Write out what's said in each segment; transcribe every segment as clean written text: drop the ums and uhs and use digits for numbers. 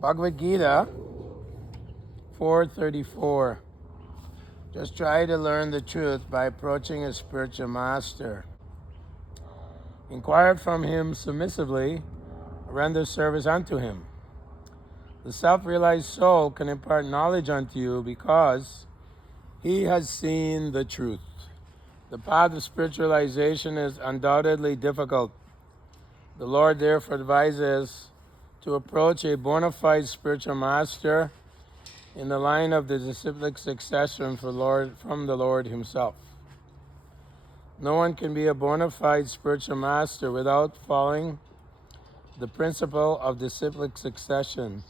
Bhagavad Gita 4:34. Just try to learn the truth by approaching a spiritual master. Inquire from him submissively, render service unto him. The self-realized soul can impart knowledge unto you because he has seen the truth. The path of spiritualization is undoubtedly difficult. The Lord therefore advises to approach a bona fide spiritual master in the line of the disciplic succession from the Lord himself. No one can be a bona fide spiritual master without following the principle of disciplic succession.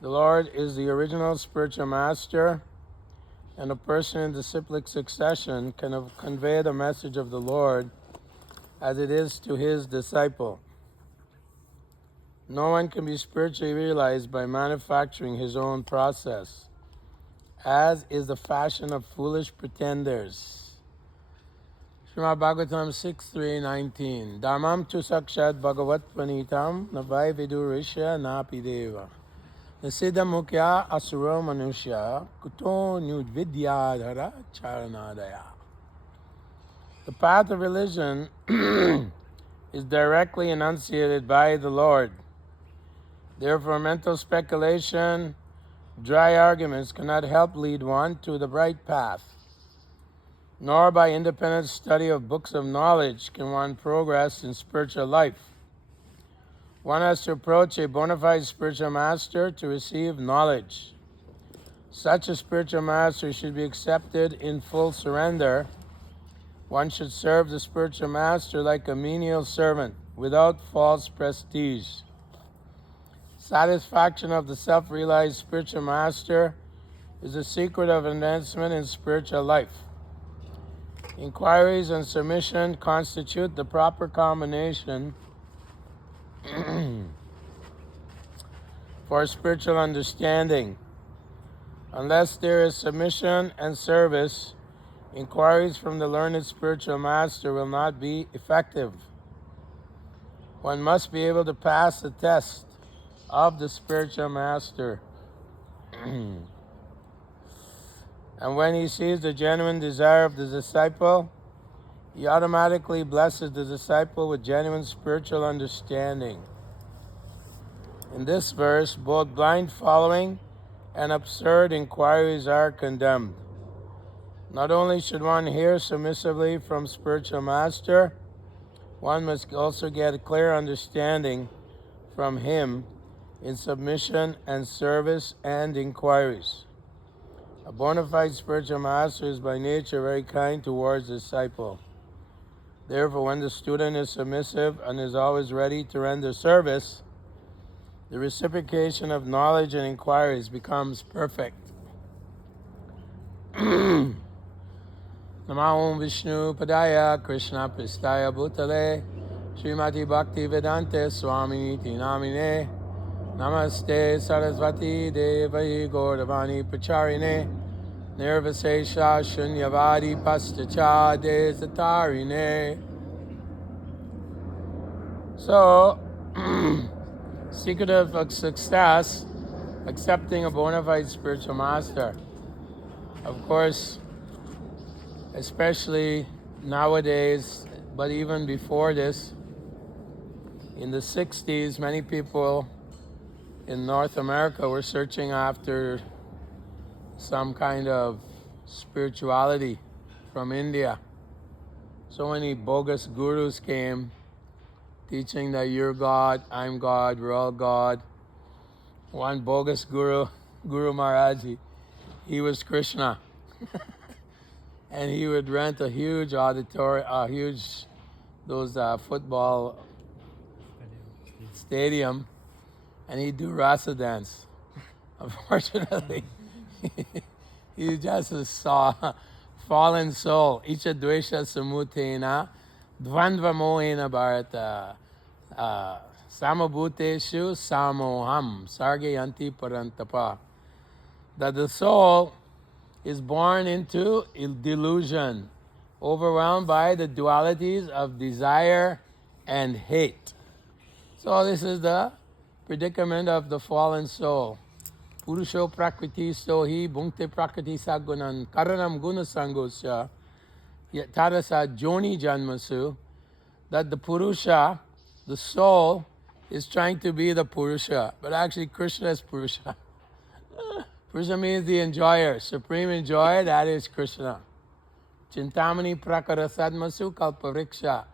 The Lord is the original spiritual master, and a person in disciplic succession can convey the message of the Lord as it is to his disciple. No one can be spiritually realized by manufacturing his own process, as is the fashion of foolish pretenders. Srimad Bhagavatam 6.3.19. Dharmam tu sakshat bhagavat panitam navai vidurishya napi deva. Nasiddha mukhya asura manusya kuto nudvidyadhara charanadaya. The path of religion is directly enunciated by the Lord. Therefore, mental speculation, dry arguments cannot help lead one to the right path. Nor by independent study of books of knowledge can one progress in spiritual life. One has to approach a bona fide spiritual master to receive knowledge. Such a spiritual master should be accepted in full surrender. One should serve the spiritual master like a menial servant, without false prestige. Satisfaction of the self-realized spiritual master is the secret of advancement in spiritual life. Inquiries and submission constitute the proper combination for spiritual understanding. Unless there is submission and service, inquiries from the learned spiritual master will not be effective. One must be able to pass the test of the spiritual master. And when he sees the genuine desire of the disciple, he automatically blesses the disciple with genuine spiritual understanding. In this verse, both blind following and absurd inquiries are condemned. Not only should one hear submissively from spiritual master, one must also get a clear understanding from him in submission and service and inquiries. A bona fide spiritual master is by nature very kind towards the disciple. Therefore, when the student is submissive and is always ready to render service, the reciprocation of knowledge and inquiries becomes perfect. Namo Vishnu Padaya Krishna Pristaya Bhutale Srimati Bhakti Vedante Swaminiti Namine Namaste Sarasvati Devayi Gauravani Pacharine Nirvasesha Shunyavadi Pastacha Desatarine. So, secret of success, accepting a bona fide spiritual master. Of course, especially nowadays, but even before this, in the 60s, many people in North America were searching after some kind of spirituality from India. So many bogus gurus came teaching that you're God, I'm God, we're all God. One bogus guru, Guru Maharaj, he was Krishna. And he would rent a huge auditorium, football stadium, and he'd do rasa dance. Unfortunately, he just saw fallen soul. Icha dvesha samutena dvandva mohena bharata samabhuteshu samoham sargayanti parantapa. That the soul is born into delusion, overwhelmed by the dualities of desire and hate. So this is the predicament of the fallen soul. Purusho prakriti sohi bhunkte prakriti sagunan karanam gunasangosya tarasa joni janmasu. That the Purusha, the soul, is trying to be the Purusha, but actually Krishna is Purusha. Purusha means the enjoyer, supreme enjoyer, that is Krishna. Chintamani prakara sadmasu kalpavriksha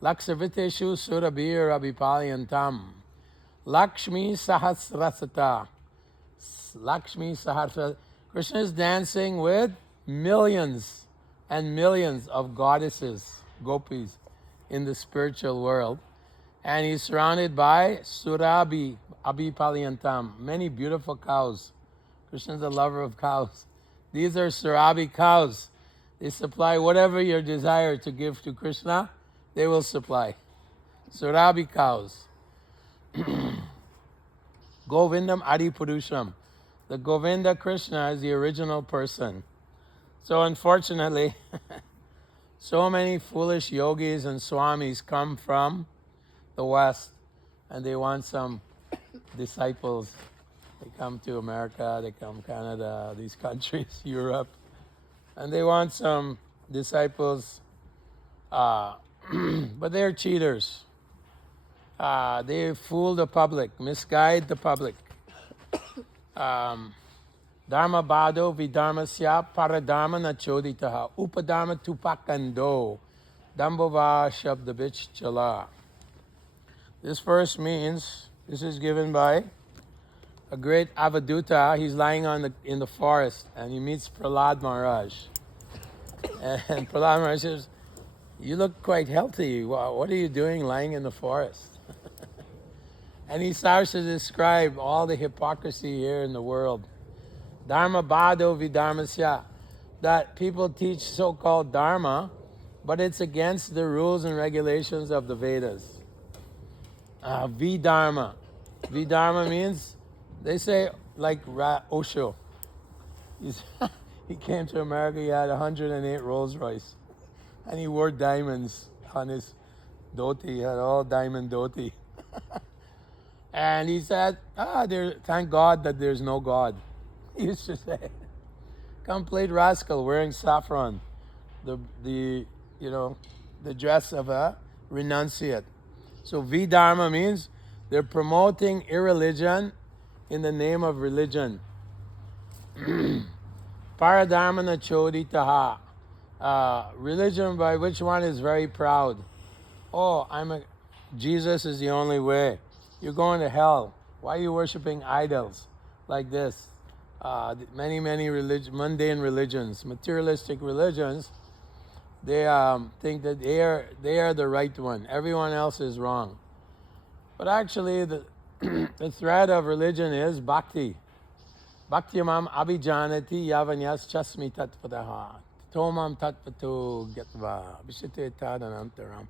laksaviteshu surabhir abhipalyantam Lakshmi sahasrasata. Lakshmi sahasrasata. Krishna is dancing with millions and millions of goddesses, gopis, in the spiritual world. And he's surrounded by surabhi abhipalyantam, many beautiful cows. Krishna is a lover of cows. These are surabhi cows. They supply whatever your desire to give to Krishna, they will supply. Surabhi cows. Govindam Adi Purusham. The Govinda Krishna is the original person. So unfortunately, so many foolish yogis and swamis come from the West and they want some disciples. They come to America, they come Canada, these countries, Europe, and they want some disciples, but they're cheaters. They fool the public, misguide the public. Dharma bado vidharmasya paradharma nachoditaha upadharma tupakando dambhava shabdabich chala. This verse means, this is given by a great Avaduta. He's lying in the forest and he meets Prahlad Maharaj. And Prahlad Maharaj says, "You look quite healthy. What are you doing lying in the forest?" And he starts to describe all the hypocrisy here in the world. Dharma bado vidharmasya. That people teach so-called dharma, but it's against the rules and regulations of the Vedas. Vidharma. Vidharma means, they say, like Osho. He came to America, he had 108 Rolls Royce. And he wore diamonds on his dhoti. He had all diamond dhoti. And he said, thank God that there's no God. He used to say, complete rascal wearing saffron, the dress of a renunciate. So Vidharma means they're promoting irreligion in the name of religion. Paradharma nachoditaha. Religion by which one is very proud. Jesus is the only way. You're going to hell. Why are you worshiping idols like this? Many mundane religions, materialistic religions, they think that they are the right one. Everyone else is wrong. But actually, the thread of religion is bhakti. Bhakti mam abhijanati yavanyas chasmi tatpadaha. Tomam tatpato gatva. Vishite tadanantaram.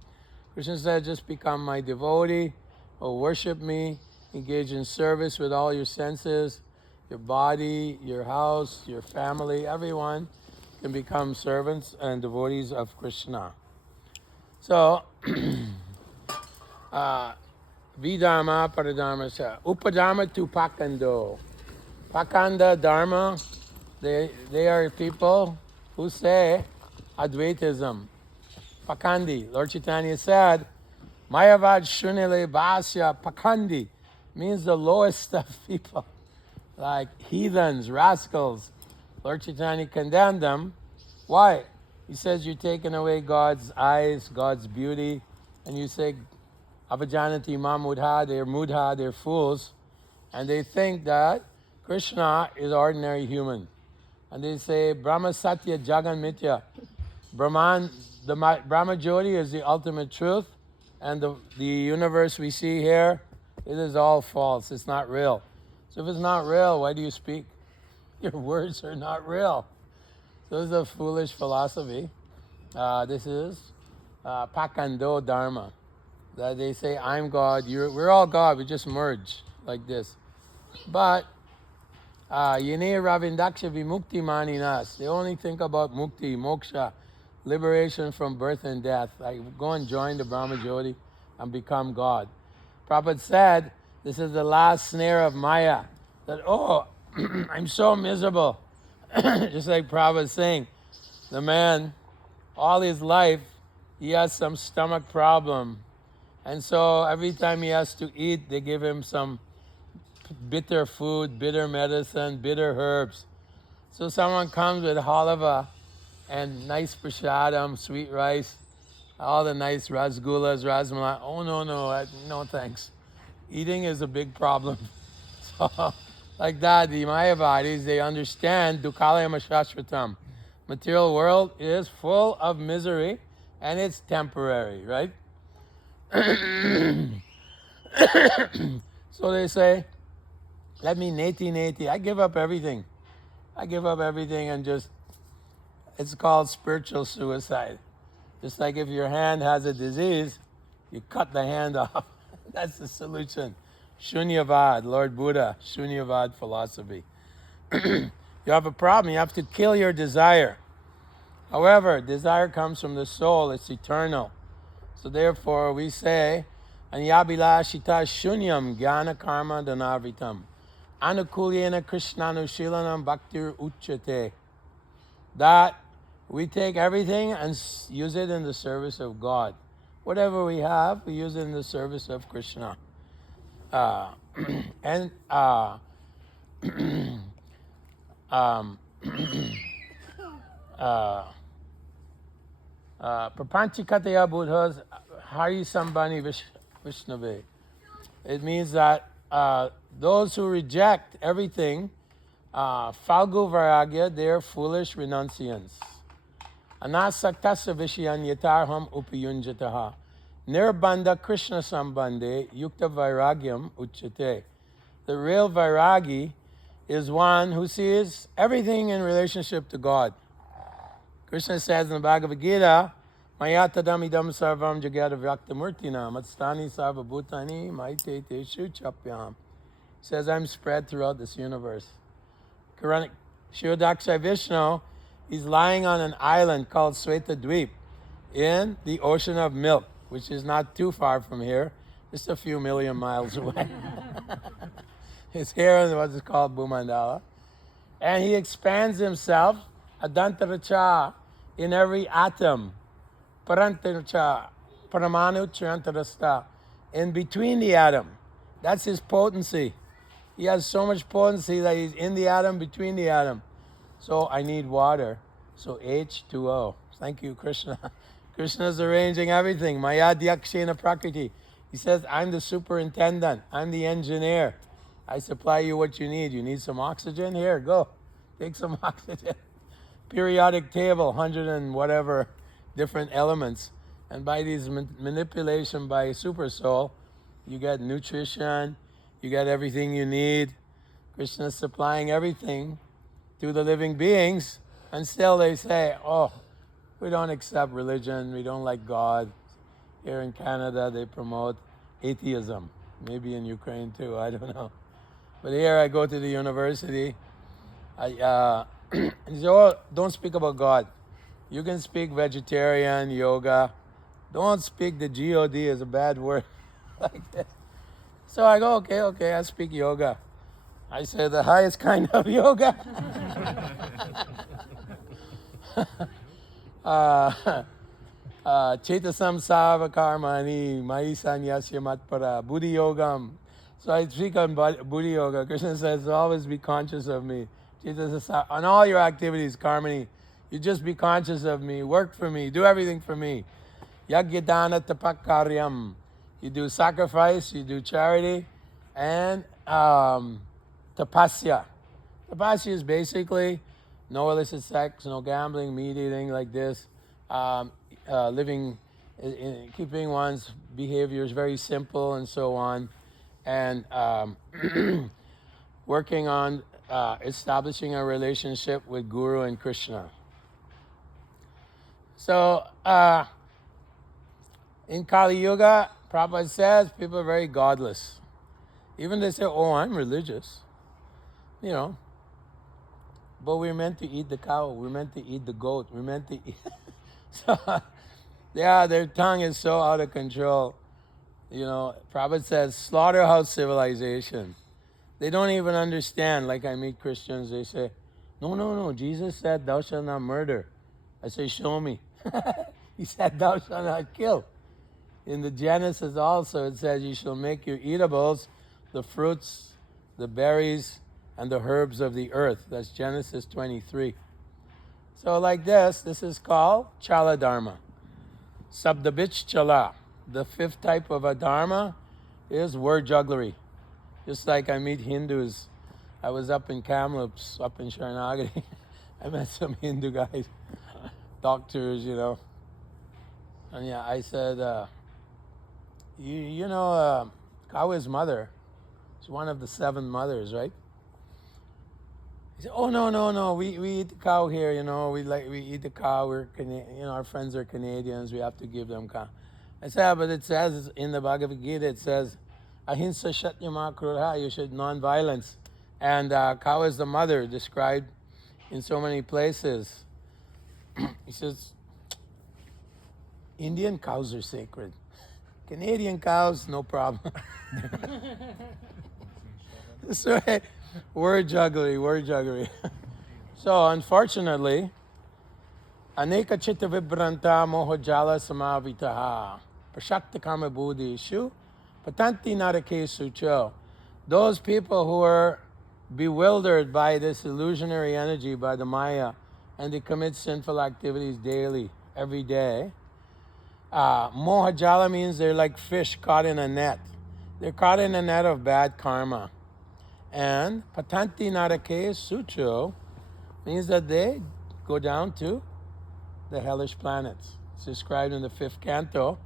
Krishna said, just become my devotee, or worship me, engage in service with all your senses, your body, your house, your family, everyone can become servants and devotees of Krishna. So, Vidharma, Paradharma, Upadharma to Pakando. Pakanda Dharma, they are people who say Advaitism. Pakandi. Lord Chaitanya said, Mayavad Shunile Bhasya Pakandi means the lowest of people, like heathens, rascals. Lord Chaitanya condemned them. Why? He says you're taking away God's eyes, God's beauty, and you say, Avajanati Mamudha, they're mudha, they're fools, and they think that Krishna is ordinary human. And they say, Brahma Satya Jagan Mitya. Brahman, the Brahma Jyoti is the ultimate truth, and the universe we see here, it is all false. It's not real. So if it's not real, why do you speak? Your words are not real. So this is a foolish philosophy. This is Pakando Dharma. That they say, I'm God, we're all God, we just merge like this. But Yene Ravindaksha Vimukti Maninas, they only think about mukti, moksha, liberation from birth and death. I go and join the Brahma Jyoti and become God. Prabhupada said, This is the last snare of Maya. That, oh, I'm so miserable. Just like Prabhupada is saying, the man, all his life, he has some stomach problem. And so every time he has to eat, they give him some bitter food, bitter medicine, bitter herbs. So someone comes with halava and nice prasadam, sweet rice, all the nice rasgullas, rasmalai. Oh, no, no thanks. Eating is a big problem. So, like that, the Mayavadis, they understand Dukkalayama Shashvatam. Material world is full of misery and it's temporary, right? So they say, let me neti. I give up everything. I give up everything and just, it's called spiritual suicide. Just like if your hand has a disease, you cut the hand off. That's the solution. Shunyavad, Lord Buddha, Shunyavad philosophy. You have a problem, you have to kill your desire. However, desire comes from the soul, it's eternal. So therefore we say, Anyabilashita shunyam jnana karma dhanavritam. Anukulyena krishnanushilanam bhaktir uchyate. That we take everything and use it in the service of God. Whatever we have, we use it in the service of Krishna. Prapanchikataya buddhas hari sambani vishnave. It means that those who reject everything, falgu vairagya, they are foolish renunciants. Anasaktasa vishyan yatarham upiyunjataha. Nirbandha Krishna sambandhe yukta vairagyam uchyate. The real vairagi is one who sees everything in relationship to God. Krishna says in the Bhagavad Gita, Maya tadam idam sarvam jagata vyaktamurtina matstani sarva bhutani maite teshu chapyam. He says, I'm spread throughout this universe. Shirodakshay Vishnu, he's lying on an island called Sweta Dweep in the ocean of milk, which is not too far from here, just a few million miles away. He's here in what's called Bhumandala. And he expands himself, adantaracha, in every atom, parantaracha, paramanu chirantarasta, in between the atom. That's his potency. He has so much potency that he's in the atom, between the atom. So I need water. So H2O. Thank you, Krishna. Krishna's arranging everything. Maya dyakshena prakriti. He says, I'm the superintendent. I'm the engineer. I supply you what you need. You need some oxygen? Here, go. Take some oxygen. Periodic table, 100 and whatever different elements. And by these manipulation by super soul, you get nutrition, you get everything you need. Krishna's supplying everything to the living beings. And still they say, oh, we don't accept religion, we don't like God. Here in Canada, they promote atheism. Maybe in Ukraine too, I don't know. But here I go to the university, and they say, oh, don't speak about God. You can speak vegetarian, yoga. Don't speak the G-O-D is a bad word like this. So I go, okay, I speak yoga. I say the highest kind of yoga. Chetasam Sava Karmani, Mai Sanyasya Matpara, Buddhi Yogam. So I speak on Buddhi Yoga. Krishna says, always be conscious of me. On all your activities, Karmani, you just be conscious of me, work for me, do everything for me. Yagyadana tapakaryam. You do sacrifice, you do charity, and tapasya. Tapasya is basically no illicit sex, no gambling, meat eating like this, living, keeping one's behaviors very simple and so on, and working on establishing a relationship with Guru and Krishna. So in Kali Yuga, Prabhupada says people are very godless. Even they say, oh, I'm religious, you know. But we're meant to eat the cow, we're meant to eat the goat, we're meant to eat. So, yeah, their tongue is so out of control. You know, Prabhupada says slaughterhouse civilization. They don't even understand. Like I meet Christians, they say, no, Jesus said thou shalt not murder. I say, show me. He said thou shalt not kill. In the Genesis also it says you shall make your eatables the fruits, the berries, and the herbs of the earth. That's Genesis 23. So like this is called Chala Dharma. Sabdabich Chala. The fifth type of a Dharma is word jugglery. Just like I meet Hindus. I was up in Kamloops, up in Sharanagati. I met some Hindu guys, doctors, you know. And yeah, I said, you know, Kawa's mother, she's one of the 7 mothers, right? He said, oh, no, we eat the cow here, you know, we eat the cow, our friends are Canadians, we have to give them cow. I said, yeah, but it says in the Bhagavad Gita, it says, ahimsa satyama kruha, you should non-violence. And cow is the mother, described in so many places. He says, Indian cows are sacred. Canadian cows, no problem. So, word jugglery. So, unfortunately, aneka chitta vibranta mohojala samavitaha prashakta karma buddhishu patanti narake sucho. Those people who are bewildered by this illusionary energy, by the Maya, and they commit sinful activities daily, every day. Mohajala means they're like fish caught in a net. They're caught in a net of bad karma. And patanti narake sucho means that they go down to the hellish planets. It's described in the 5th canto.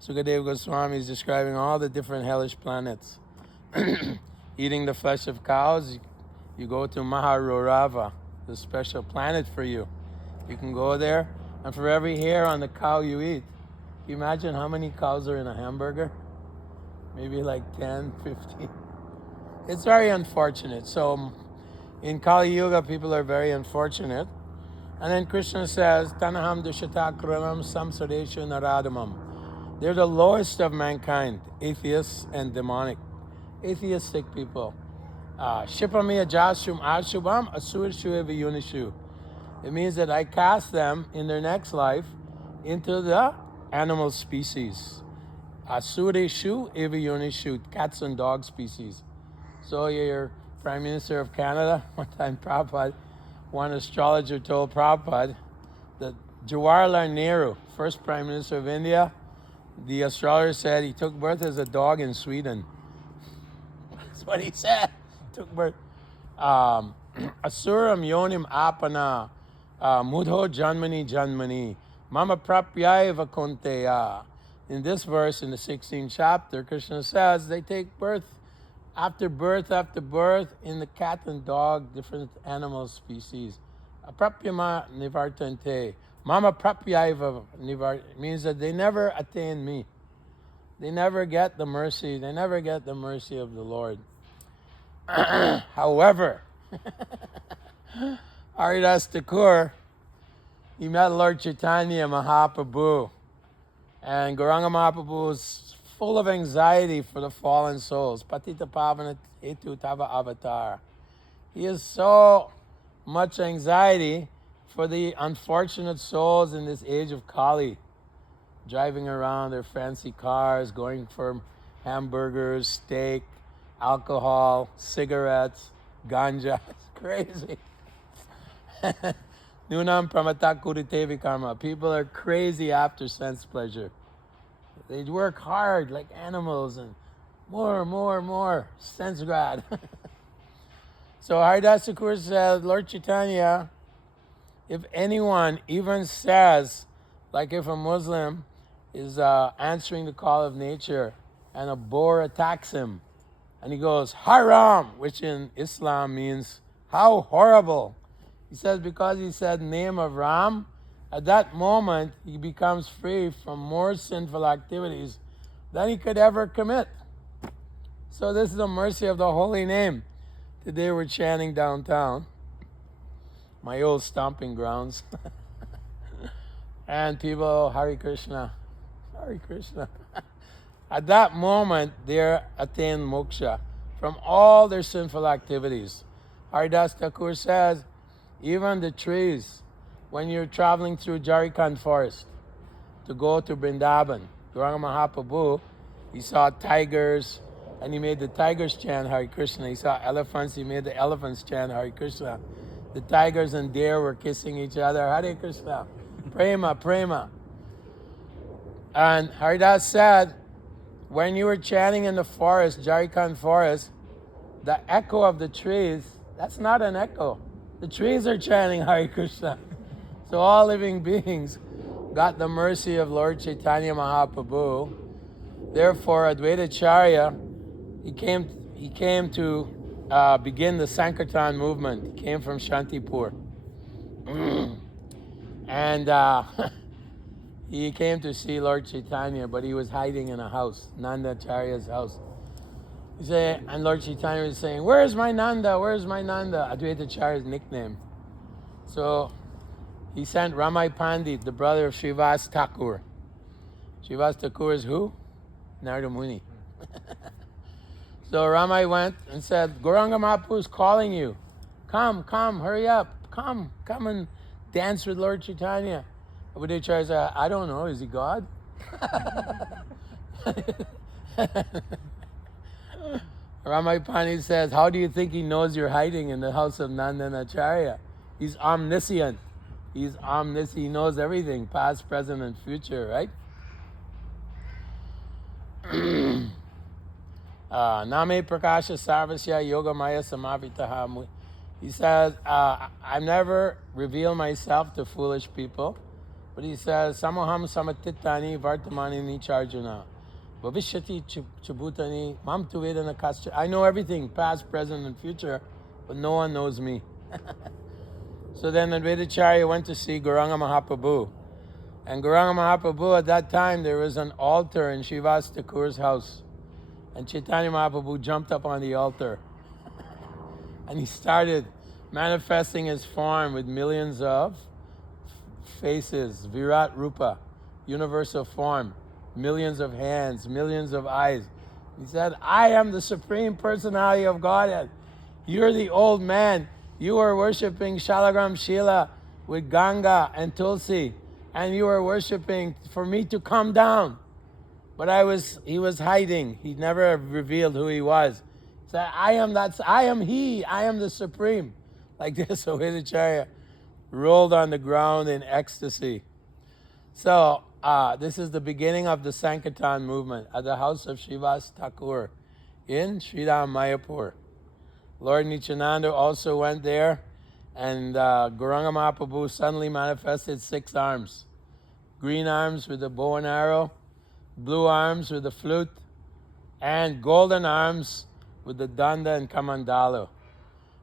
Sukadeva Goswami is describing all the different hellish planets. Eating the flesh of cows, you go to Maharorava, the special planet for you. You can go there, and for every hair on the cow you eat, can you imagine how many cows are in a hamburger? Maybe like 10, 15. It's very unfortunate. So in Kali Yuga, people are very unfortunate. And then Krishna says, Tanaham dushata kranam samsareshu naradamam. They're the lowest of mankind, atheists and demonic. Atheistic people. Shipamiya jasum ashubam asurshu eva yunishu. It means that I cast them in their next life into the animal species. Asureshu eva yunishu, cats and dog species. So your Prime Minister of Canada, one time Prabhupada, one astrologer told Prabhupada that Jawaharlal Nehru, first Prime Minister of India, the astrologer said he took birth as a dog in Sweden. That's what he said. Took birth. Asuram yonim apana mudho janmani mama prapyaiva konteya. In this verse, in the 16th chapter, Krishna says they take birth after birth in the cat and dog, different animal species. Aprapyama nivartante. Mama prapyaiva means that they never attain me. They never get the mercy. They never get the mercy of the Lord. However, Haridas Thakur, he met Lord Chaitanya Mahaprabhu. And Gauranga Mahaprabhu was full of anxiety for the fallen souls. Patita Pavana Hetu Tava Avatar. He has so much anxiety for the unfortunate souls in this age of Kali, driving around their fancy cars, going for hamburgers, steak, alcohol, cigarettes, ganja. It's crazy. Nunam pramata kuritevi karma. People are crazy after sense pleasure. They work hard like animals and more, sense grad. So Haridas Thakur said, Lord Chaitanya, if anyone even says, like if a Muslim is answering the call of nature and a boar attacks him, and he goes, Haram, which in Islam means, how horrible. He says because he said name of Ram, at that moment he becomes free from more sinful activities than he could ever commit. So this is the mercy of the holy name. Today we're chanting downtown, my old stomping grounds. And people, Hare Krishna, Hare Krishna. At that moment, they attain moksha from all their sinful activities. Haridas Thakur says, even the trees, when you're traveling through Jharkhand forest to go to Vrindavan, Gauranga Mahaprabhu, he saw tigers, and he made the tigers chant Hare Krishna. He saw elephants, he made the elephants chant Hare Krishna. The tigers and deer were kissing each other, Hare Krishna, prema, prema. And Haridas said, when you were chanting in the forest, Jharkhand forest, the echo of the trees, that's not an echo. The trees are chanting Hare Krishna. So all living beings got the mercy of Lord Chaitanya Mahaprabhu. Therefore, Advaitacharya, he came to begin the Sankirtan movement. He came from Shantipur. And he came to see Lord Chaitanya, but he was hiding in a house, Nandacharya's house. He said, and Lord Chaitanya was saying, "Where's my Nanda? Where's my Nanda?" Advaitacharya's nickname. So he sent Ramai Pandit, the brother of Srivas Thakur. Srivas Thakur is who? Narada Muni. So Ramai went and said, Gauranga Mahaprabhu is calling you. Come, hurry up. Come and dance with Lord Chaitanya. Advaitacharya said, I don't know, is he God? Ramai Pandit says, how do you think he knows you're hiding in the house of Nandanacharya? He's omniscient. He's omniscient. He knows everything, past, present, and future, right? Name Prakasha Sarvasya Yoga Maya Samavitaha. He says, I never reveal myself to foolish people, but he says, Samoham Samatitani Vartamani Nicharjuna. Bhavishyati Chabutani Mam tu Vedana Kascha. I know everything, past, present, and future, but no one knows me. So then Advaitacharya went to see Gauranga Mahaprabhu. And Gauranga Mahaprabhu, at that time, there was an altar in Srivas Thakur's house. And Chaitanya Mahaprabhu jumped up on the altar. And he started manifesting his form with millions of faces, Virat Rupa, universal form, millions of hands, millions of eyes. He said, I am the Supreme Personality of Godhead. You're the old man. You are worshipping Shalagram Shila with Ganga and Tulsi. And you are worshipping for me to come down. But he was hiding. He never revealed who he was. He said, I am he. I am the Supreme. Like this, so Advaitacharya rolled on the ground in ecstasy. So, this is the beginning of the Sankirtan movement at the house of Srivas Thakur in Sridham Mayapur. Lord Nityananda also went there, and Gauranga Mahaprabhu suddenly manifested 6 arms. Green arms with the bow and arrow, blue arms with the flute, and golden arms with the danda and kamandalu.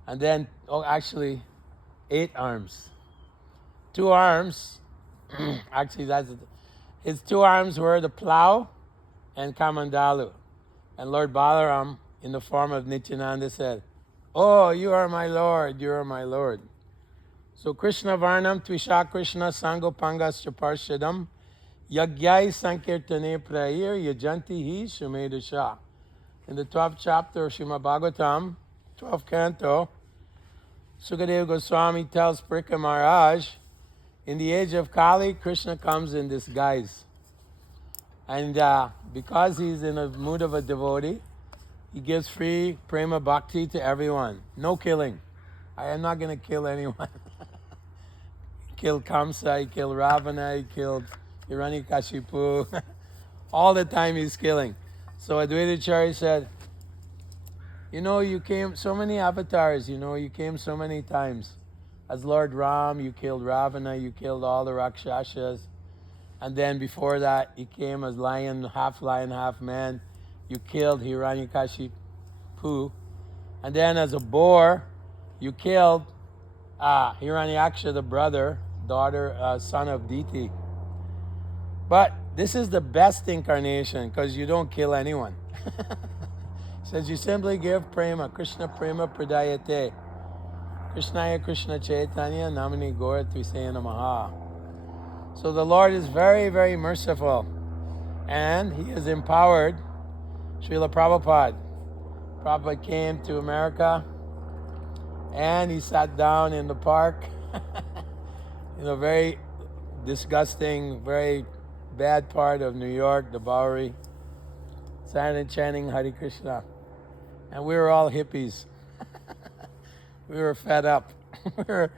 And then, 8 arms. 2 arms, his 2 arms were the plow and kamandalu. And Lord Balaram, in the form of Nityananda, said, oh, you are my Lord, you are my Lord. So Krishna Varnam Tvisha Krishna Sangopangas Chaparshadam Yagyai Sankirtane Prayir Yajanti Hi Shumedasha. In the 12th chapter of Srimad Bhagavatam, 12th canto, Sukadeva Goswami tells Parikar Maharaj, in the age of Kali, Krishna comes in this guise. And because he's in a mood of a devotee, he gives free prema bhakti to everyone. No killing. I am not going to kill anyone. He killed Kamsa, he killed Ravana, he killed Hiranyakashipu. All the time he's killing. So Advaitacharya said, you came so many avatars, you came so many times. As Lord Ram, you killed Ravana, you killed all the Rakshasas. And then before that, he came as lion, half man. You killed Hiranyakashipu. And then as a boar, you killed Hiranyaksha, the brother, son of Diti. But this is the best incarnation because you don't kill anyone. Says you simply give prema, Krishna prema pradayate. Krishnaya Krishna Chaitanya Namani Gora Tvisaya Namaha. So the Lord is very, very merciful. And he has empowered Śrīla Prabhupāda. Prabhupada came to America and he sat down in the park in a very disgusting, very bad part of New York, the Bowery, started chanting Hare Krishna. And we were all hippies. We were fed up. We were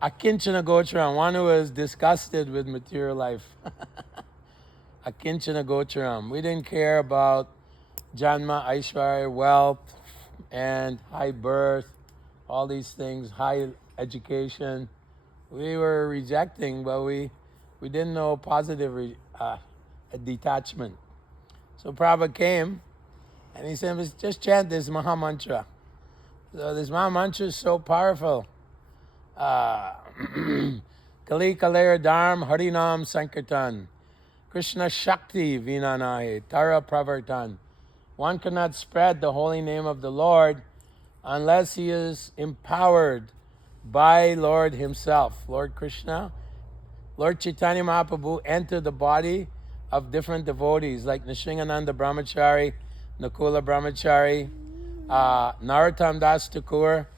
akinchana gocharam, one who was disgusted with material life. Akinchana gocharam. We didn't care about janma, aishwarya, wealth, and high birth, all these things, high education. We were rejecting, but we didn't know positive detachment. So Prabhupada came and he said, just chant this Maha Mantra. So this Maha Mantra is so powerful. Kali Kaler Dharm Harinam Sankirtan Krishna Shakti Vinanahe Tara Pravartan. One cannot spread the holy name of the Lord unless he is empowered by Lord himself. Lord Krishna, Lord Chaitanya Mahaprabhu entered the body of different devotees like Nishingananda Brahmachari, Nakula Brahmachari, Narottam Das Thakur,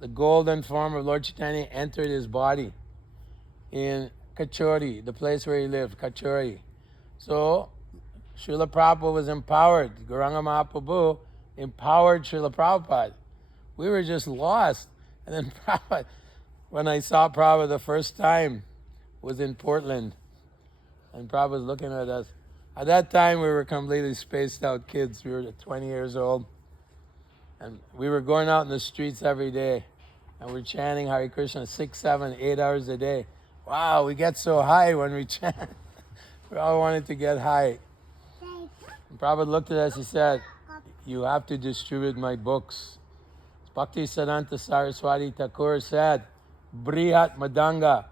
the golden form of Lord Chaitanya entered his body in Kachori, the place where he lived, Kachori. So Śrīla Prabhupada was empowered. Gauranga Mahaprabhu empowered Śrīla Prabhupada. We were just lost. And then Prabhupada, when I saw Prabhupada the first time, was in Portland. And Prabhupada was looking at us. At that time, we were completely spaced out kids. We were 20 years old. And we were going out in the streets every day. And we're chanting Hare Krishna 6, 7, 8 hours a day. Wow, we get so high when we chant. We all wanted to get high. And Prabhupada looked at us, he said, you have to distribute my books. Bhakti Siddhanta Saraswati Thakur said, Brihat Madanga,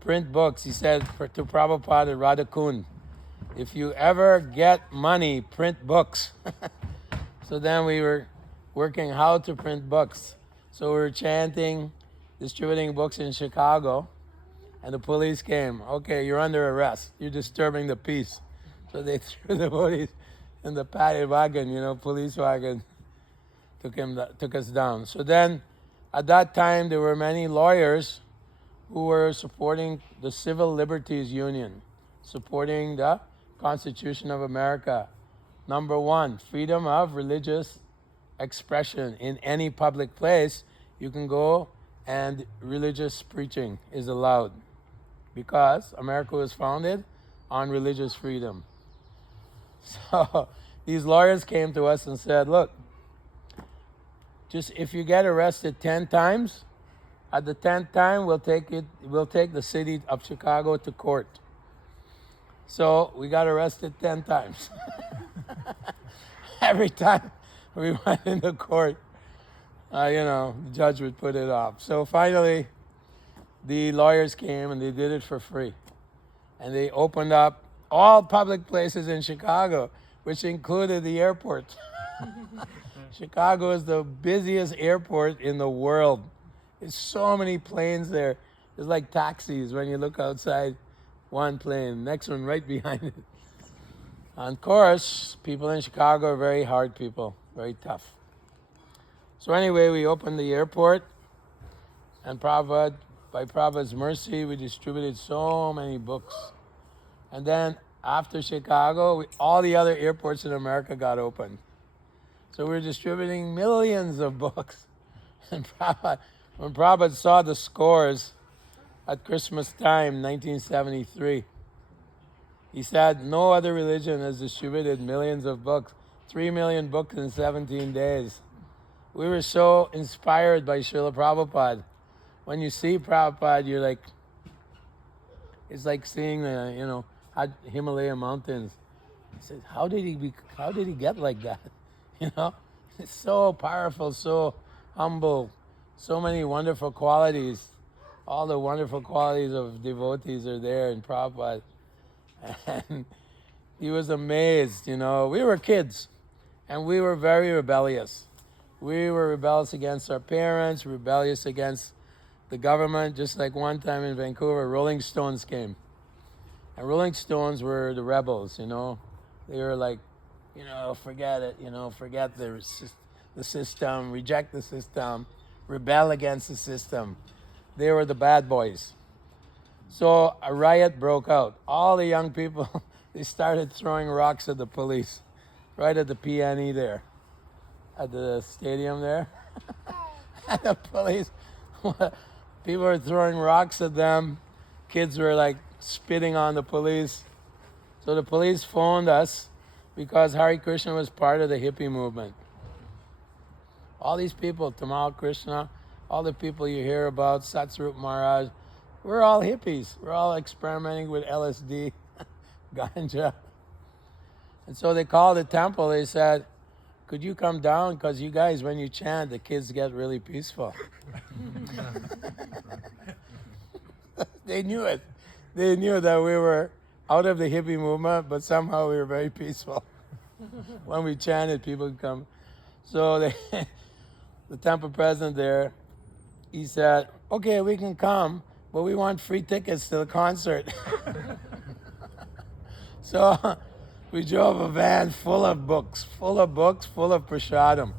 print books. He said to Prabhupada Radhakund, if you ever get money, print books. So then we were working how to print books. So we were chanting, distributing books in Chicago, and the police came. Okay, you're under arrest. You're disturbing the peace. So they threw the police in the paddy wagon, police wagon, took us down. So then, at that time, there were many lawyers who were supporting the Civil Liberties Union, supporting the Constitution of America. Number one, freedom of religious expression. In any public place, you can go and religious preaching is allowed because America was founded on religious freedom. So these lawyers came to us and said, look, just if you get arrested 10 times, at the 10th time, we'll take the city of Chicago to court. So we got arrested 10 times. Every time we went into court, the judge would put it off. So finally, the lawyers came and they did it for free. And they opened up all public places in Chicago, which included the airport. Chicago is the busiest airport in the world. There's so many planes there. It's like taxis when you look outside, one plane, next one right behind it. Of course, people in Chicago are very hard people, very tough. So anyway, we opened the airport, and by Prabhupada's mercy, we distributed so many books. And then after Chicago, all the other airports in America got opened. So we were distributing millions of books. And when Prabhupada saw the scores at Christmas time, 1973, he said, no other religion has distributed millions of books, 3 million books in 17 days. We were so inspired by Śrīla Prabhupāda. When you see Prabhupada, you're like, it's like seeing the, Himalaya mountains. He said, how did he get like that? It's so powerful, so humble, so many wonderful qualities. All the wonderful qualities of devotees are there in Prabhupada. And he was amazed, We were kids, and we were very rebellious. We were rebellious against our parents, rebellious against the government. Just like one time in Vancouver, Rolling Stones came. And Rolling Stones were the rebels, They were like, forget it, forget the system, reject the system, rebel against the system. They were the bad boys. So a riot broke out. All the young people, they started throwing rocks at the police, right at the PNE there, at the stadium there. And the police, people were throwing rocks at them. Kids were like spitting on the police. So the police phoned us because Hare Krishna was part of the hippie movement. All these people, Tamal Krishna, all the people you hear about, Satsvarup Maharaj, we're all hippies. We're all experimenting with LSD, ganja. And so they called the temple. They said, could you come down? Because you guys, when you chant, the kids get really peaceful. They knew it. They knew that we were out of the hippie movement, but somehow we were very peaceful. When we chanted, people would come. So the temple president there, he said, okay, we can come, but we want free tickets to the concert. So we drove a van full of books, full of prasadam.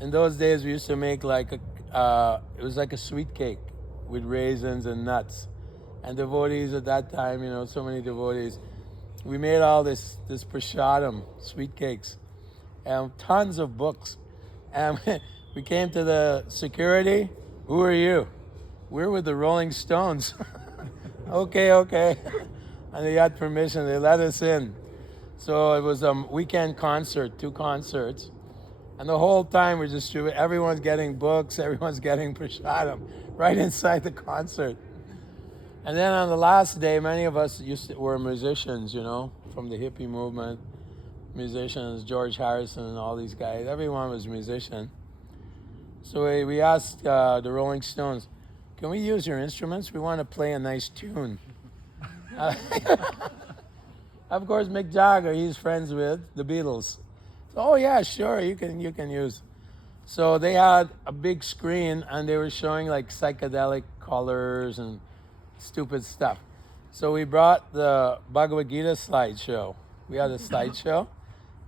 In those days, we used to make it was like a sweet cake with raisins and nuts. And devotees at that time, so many devotees, we made all this prasadam, sweet cakes, and tons of books. And we came to the security. Who are you? We're with the Rolling Stones. Okay. And they had permission. They let us in. So it was a weekend concert, 2 concerts. And the whole time we're distributing, everyone's getting books, everyone's getting prasadam right inside the concert. And then on the last day, many of us were musicians, from the hippie movement. Musicians, George Harrison and all these guys. Everyone was a musician. So we asked the Rolling Stones, can we use your instruments? We want to play a nice tune. Of course, Mick Jagger, he's friends with the Beatles. So, oh yeah, sure, you can use. So they had a big screen and they were showing like psychedelic colors and stupid stuff. So we brought the Bhagavad Gita slideshow. We had a slideshow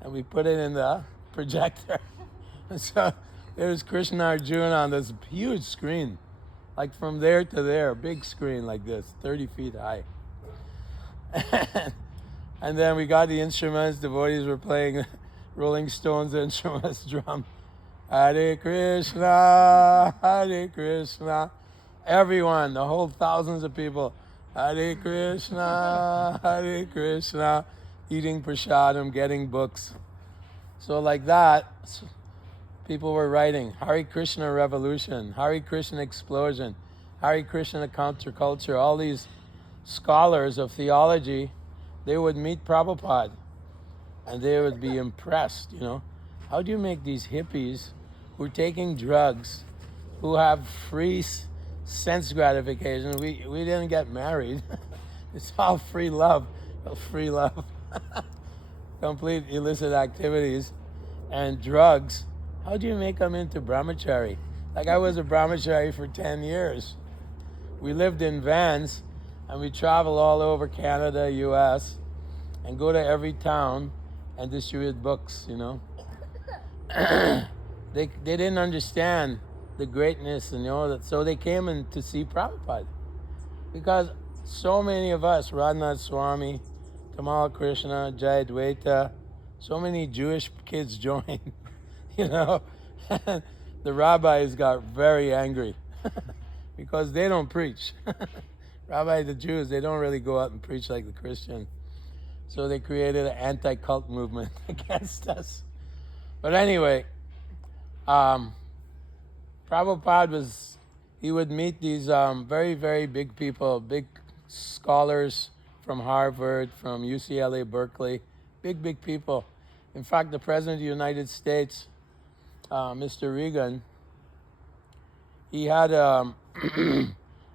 and we put it in the projector. And so there's Krishna Arjuna on this huge screen, like from there to there, big screen like this, 30 feet high. And then we got the instruments, devotees were playing Rolling Stones instruments, drum. Hare Krishna, Hare Krishna. Everyone, the whole thousands of people, Hare Krishna, Hare Krishna, eating prasadam, getting books. So like that, people were writing Hare Krishna Revolution, Hare Krishna Explosion, Hare Krishna Counterculture. All these scholars of theology, they would meet Prabhupada and they would be impressed, How do you make these hippies who are taking drugs, who have free sense gratification? We didn't get married. It's all free love. Complete illicit activities and drugs. How do you make them into brahmachari? Like I was a brahmachari for 10 years. We lived in vans and we travel all over Canada, US, and go to every town and distribute books, They didn't understand the greatness, so they came in to see Prabhupada. Because so many of us, Radhanath Swami, Tamal Krishna, Jayadvaita, so many Jewish kids joined, The rabbis got very angry because they don't preach. The Jews, they don't really go out and preach like the Christians. So they created an anti-cult movement against us. But anyway, Prabhupada he would meet these very, very big people, big scholars from Harvard, from UCLA, Berkeley, big people. In fact, the President of the United States, Mr. Reagan, he had an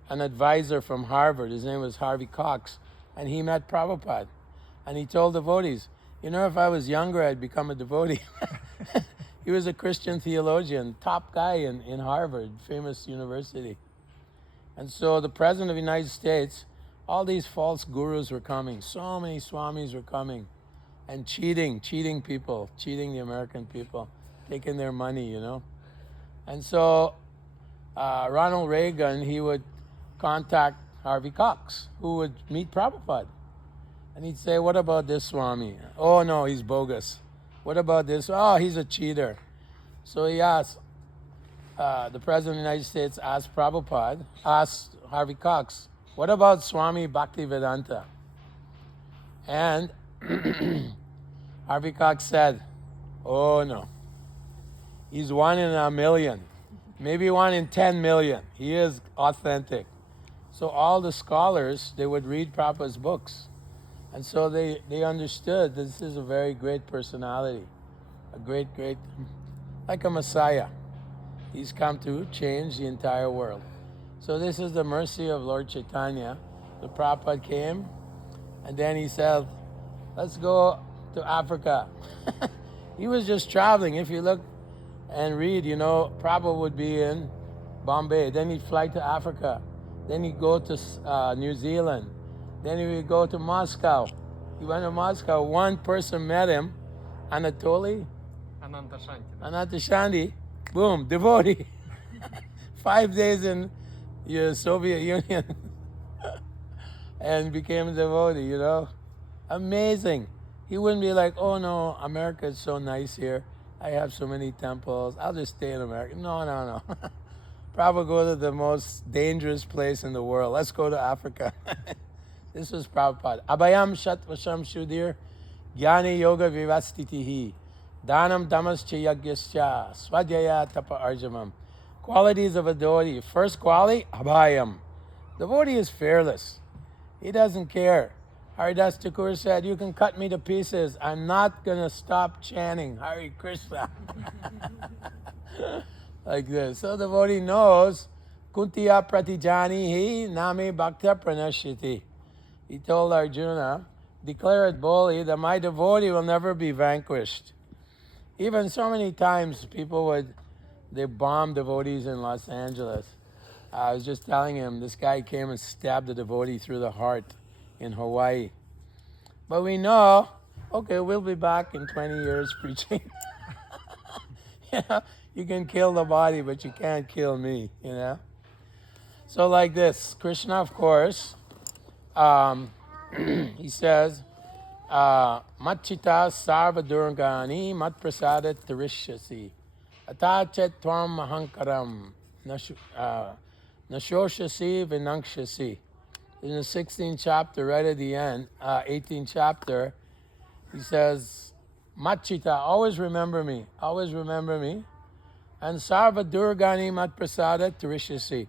advisor from Harvard. His name was Harvey Cox, and he met Prabhupada. And he told devotees, if I was younger, I'd become a devotee. He was a Christian theologian, top guy in Harvard, famous university. And so the President of the United States, all these false gurus were coming. So many swamis were coming. and cheating people, cheating the American people, taking their money, And so Ronald Reagan, he would contact Harvey Cox, who would meet Prabhupada. And he'd say, what about this Swami? Oh, no, he's bogus. What about this? Oh, he's a cheater. So he asked, the President of the United States asked Harvey Cox, what about Swami Bhaktivedanta? And Harvey Cox said, oh, no. He's 1 in a million, maybe 1 in 10 million. He is authentic. So all the scholars, they would read Prabhupada's books. And so they understood this is a very great personality, a great, like a Messiah. He's come to change the entire world. So this is the mercy of Lord Chaitanya. The Prabhupada came, and then he said, let's go to Africa. He was just traveling. If you look and read, Prabhupada would be in Bombay. Then he'd fly to Africa. Then he'd go to New Zealand. Then he would go to Moscow. He went to Moscow. One person met him, Anatoly Anantashanti. Boom, devotee. 5 days in the Soviet Union and became a devotee, Amazing. He wouldn't be like, oh no, America is so nice here. I have so many temples. I'll just stay in America. No. Probably go to the most dangerous place in the world. Let's go to Africa. This was Prabhupada. Abhayam Shat Vasham Shudir Jnani Yoga Vivastitihi Dhanam Damascha Yagyascha Swadhyaya Tapa Arjamam. Qualities of a devotee. First quality, Abhayam. Devotee is fearless. He doesn't care. Haridas Thakur said, you can cut me to pieces. I'm not going to stop chanting Hare Krishna. Like this. So the devotee knows, Kuntiya Pratijanihi Name Bhakta Pranashiti. He told Arjuna, declare it boldly that my devotee will never be vanquished. Even so many times they bomb devotees in Los Angeles. I was just telling him, this guy came and stabbed a devotee through the heart in Hawaii. But we know, okay, we'll be back in 20 years preaching. You can kill the body, but you can't kill me, So like this, Krishna, of course, he says, Matchita sarva durgani mat prasadat tarishyasi atachet tvam mahankaram nashoshasi vinangshasi. In the 16th chapter, right at the end, 18th chapter, he says, Matchita, always remember me, and sarva durgani mat prasadat tarishyasi.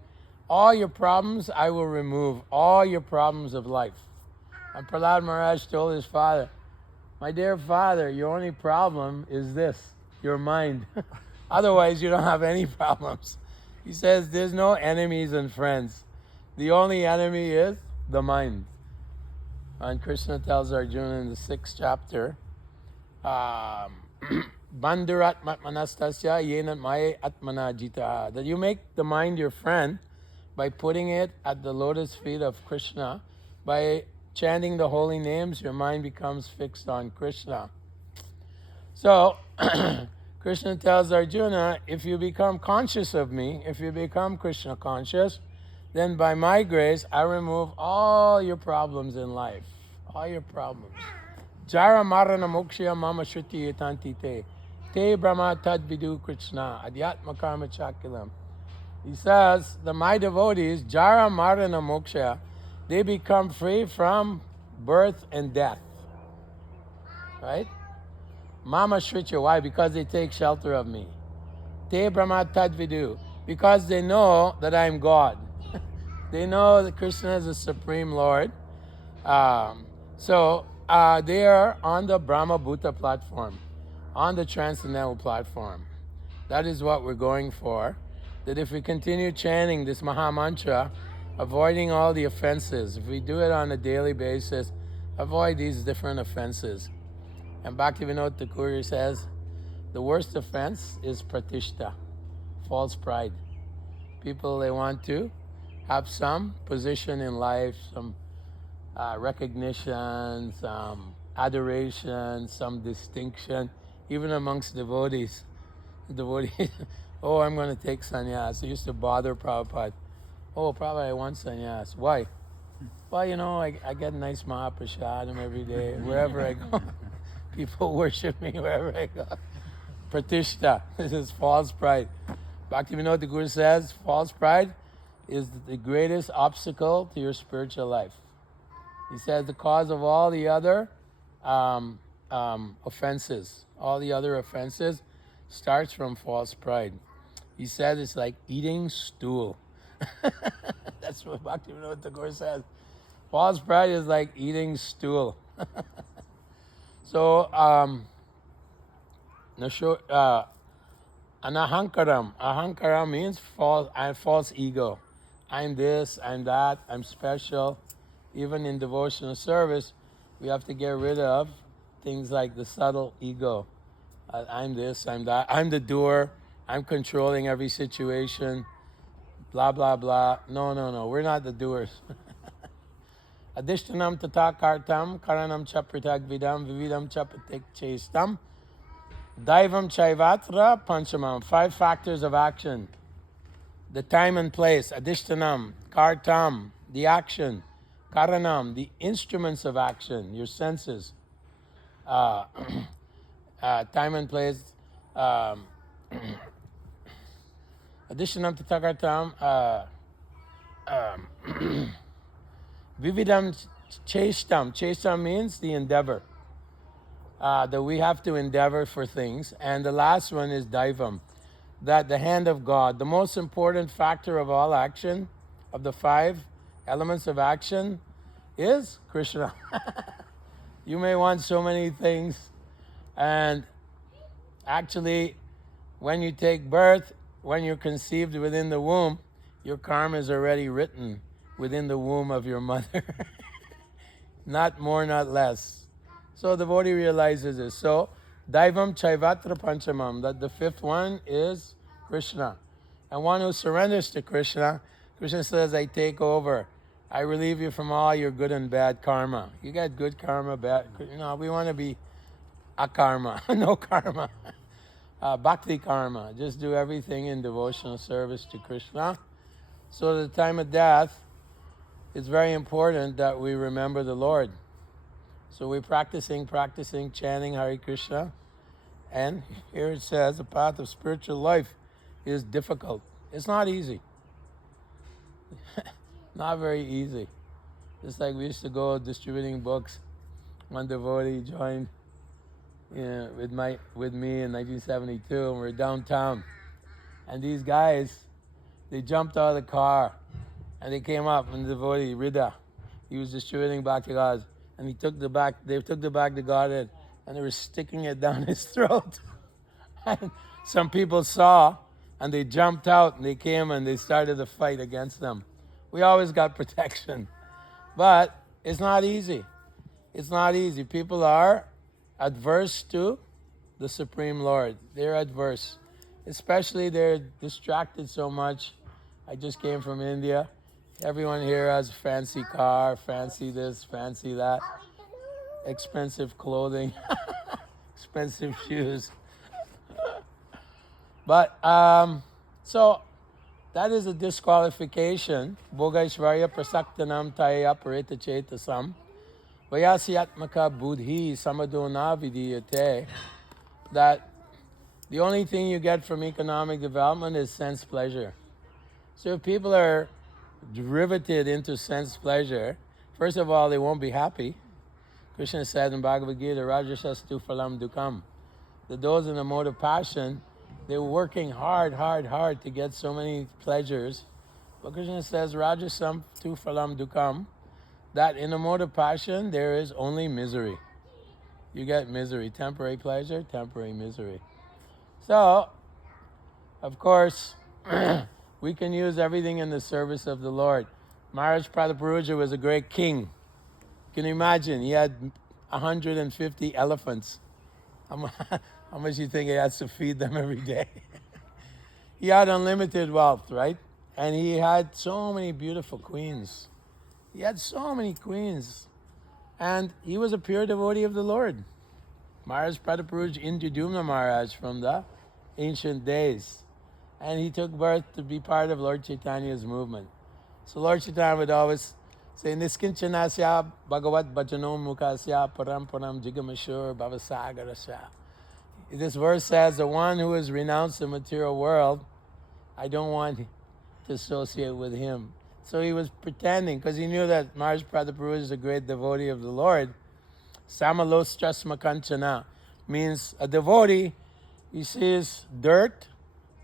All your problems I will remove, all your problems of life. And Prahlad Maharaj told his father, my dear father, your only problem is this, your mind. Otherwise, you don't have any problems. He says, there's no enemies and friends. The only enemy is the mind. And Krishna tells Arjuna in the 6th chapter, Bandhurat Matmanastasya Yenat Maya Atmana Jita, that you make the mind your friend by putting it at the lotus feet of Krishna. By chanting the holy names, your mind becomes fixed on Krishna. So, Krishna tells Arjuna, if you become conscious of me, if you become Krishna conscious, then by my grace, I remove all your problems in life. All your problems. Jara marana mokshya mama shruti yatanti te brahma tad vidu Krishna adhyatma karma chakilam. He says that my devotees, Jara Marana Moksha, they become free from birth and death. Right? Mama Shritya, why? Because they take shelter of me. Te Brahma Tadvidu, because they know that I'm God. They know that Krishna is the Supreme Lord. So they are on the Brahma Bhuta platform, on the Transcendental platform. That is what we're going for. That if we continue chanting this Maha Mantra, avoiding all the offenses, if we do it on a daily basis, avoid these different offenses. And Bhaktivinoda Thakur says, the worst offense is pratishta, false pride. People, they want to have some position in life, some recognition, some adoration, some distinction, even amongst devotees. Devotees, oh, I'm going to take sannyas. It used to bother Prabhupada. Oh, Prabhupada, I want sannyas. Why? Well, you know, I get nice Mahaprasadam every day. Wherever I go, people worship me wherever I go. Pratishta, this is false pride. Bhaktivinoda Thakur says, false pride is the greatest obstacle to your spiritual life. He says the cause of all the other offenses, starts from false pride. He said it's like eating stool. That's what Bhaktivinoda Thakur says. False pride is like eating stool. So, anahankaram. Ahankaram means false ego. I'm this, I'm that, I'm special. Even in devotional service, we have to get rid of things like the subtle ego. I'm this, I'm that, I'm the doer, I'm controlling every situation, blah, blah, blah. No, we're not the doers. Adishtanam tata kartam, karanam cha pritagvidam, vividam cha patik chestam, daivam chaivatra panchamam. 5 factors of action. The time and place, adishtanam, kartam, the action, karanam, the instruments of action, your senses. Time and place, additionam tatakartam, vividam chestam. Chestam means the endeavor, that we have to endeavor for things. And the last one is daivam, that the hand of God, the most important factor of all action, of the 5 elements of action, is Krishna. You may want so many things, and actually, when you take birth, when you're conceived within the womb, your karma is already written within the womb of your mother. Not more, not less. So the devotee realizes this. So, Daivam Chaivatra Panchamam, that the 5th one is Krishna. And one who surrenders to Krishna, Krishna says, I take over. I relieve you from all your good and bad karma. You got good karma, bad. We want to be akarma, no karma. Bhakti karma. Just do everything in devotional service to Krishna. So at the time of death, it's very important that we remember the Lord. So we're practicing, chanting Hare Krishna. And here it says, the path of spiritual life is difficult. It's not easy. Not very easy. Just like we used to go distributing books. One devotee joined with me in 1972, and we're downtown. And these guys, they jumped out of the car, and they came up, and the devotee, Rida, he was distributing Bhakti God's, and they took the back to Godhead, and they were sticking it down his throat. And some people saw, and they jumped out, and they came, and they started a fight against them. We always got protection. But it's not easy. It's not easy. People are adverse to the Supreme Lord. They're adverse. Especially they're distracted so much. I just came from India. Everyone here has a fancy car, fancy this, fancy that. Expensive clothing, expensive shoes. But, so, that is a disqualification. Bhogaishvarya prasaktanam taya parita chetasam. Vayasyatmaka buddhi samadona vidiyate. That the only thing you get from economic development is sense pleasure. So if people are riveted into sense pleasure, first of all, they won't be happy. Krishna said in Bhagavad Gita, Rajasastu phalam dukam. That those in the mode of passion, they're working hard to get so many pleasures. But Krishna says, Rajasam tu phalam dukam, that in the mode of passion, there is only misery. You get misery, temporary pleasure, temporary misery. So, of course, we can use everything in the service of the Lord. Maharaj Prataparuja was a great king. Can you imagine? He had 150 elephants. How much do you think he has to feed them every day? He had unlimited wealth, right? And he had so many beautiful queens. He had so many queens. And he was a pure devotee of the Lord. Maharaj Prataparuja Indradumna Maharaj from the ancient days. And he took birth to be part of Lord Chaitanya's movement. So Lord Chaitanya would always say, Niskinchanasya Bhagavad Bhajano Mukasya Param Param Jigamashur Bhavasagarasya. This verse says, the one who has renounced the material world, I don't want to associate with him. So he was pretending, because he knew that Maharaj Prataparuja is a great devotee of the Lord. Samalostra Kanchana means a devotee, he sees dirt,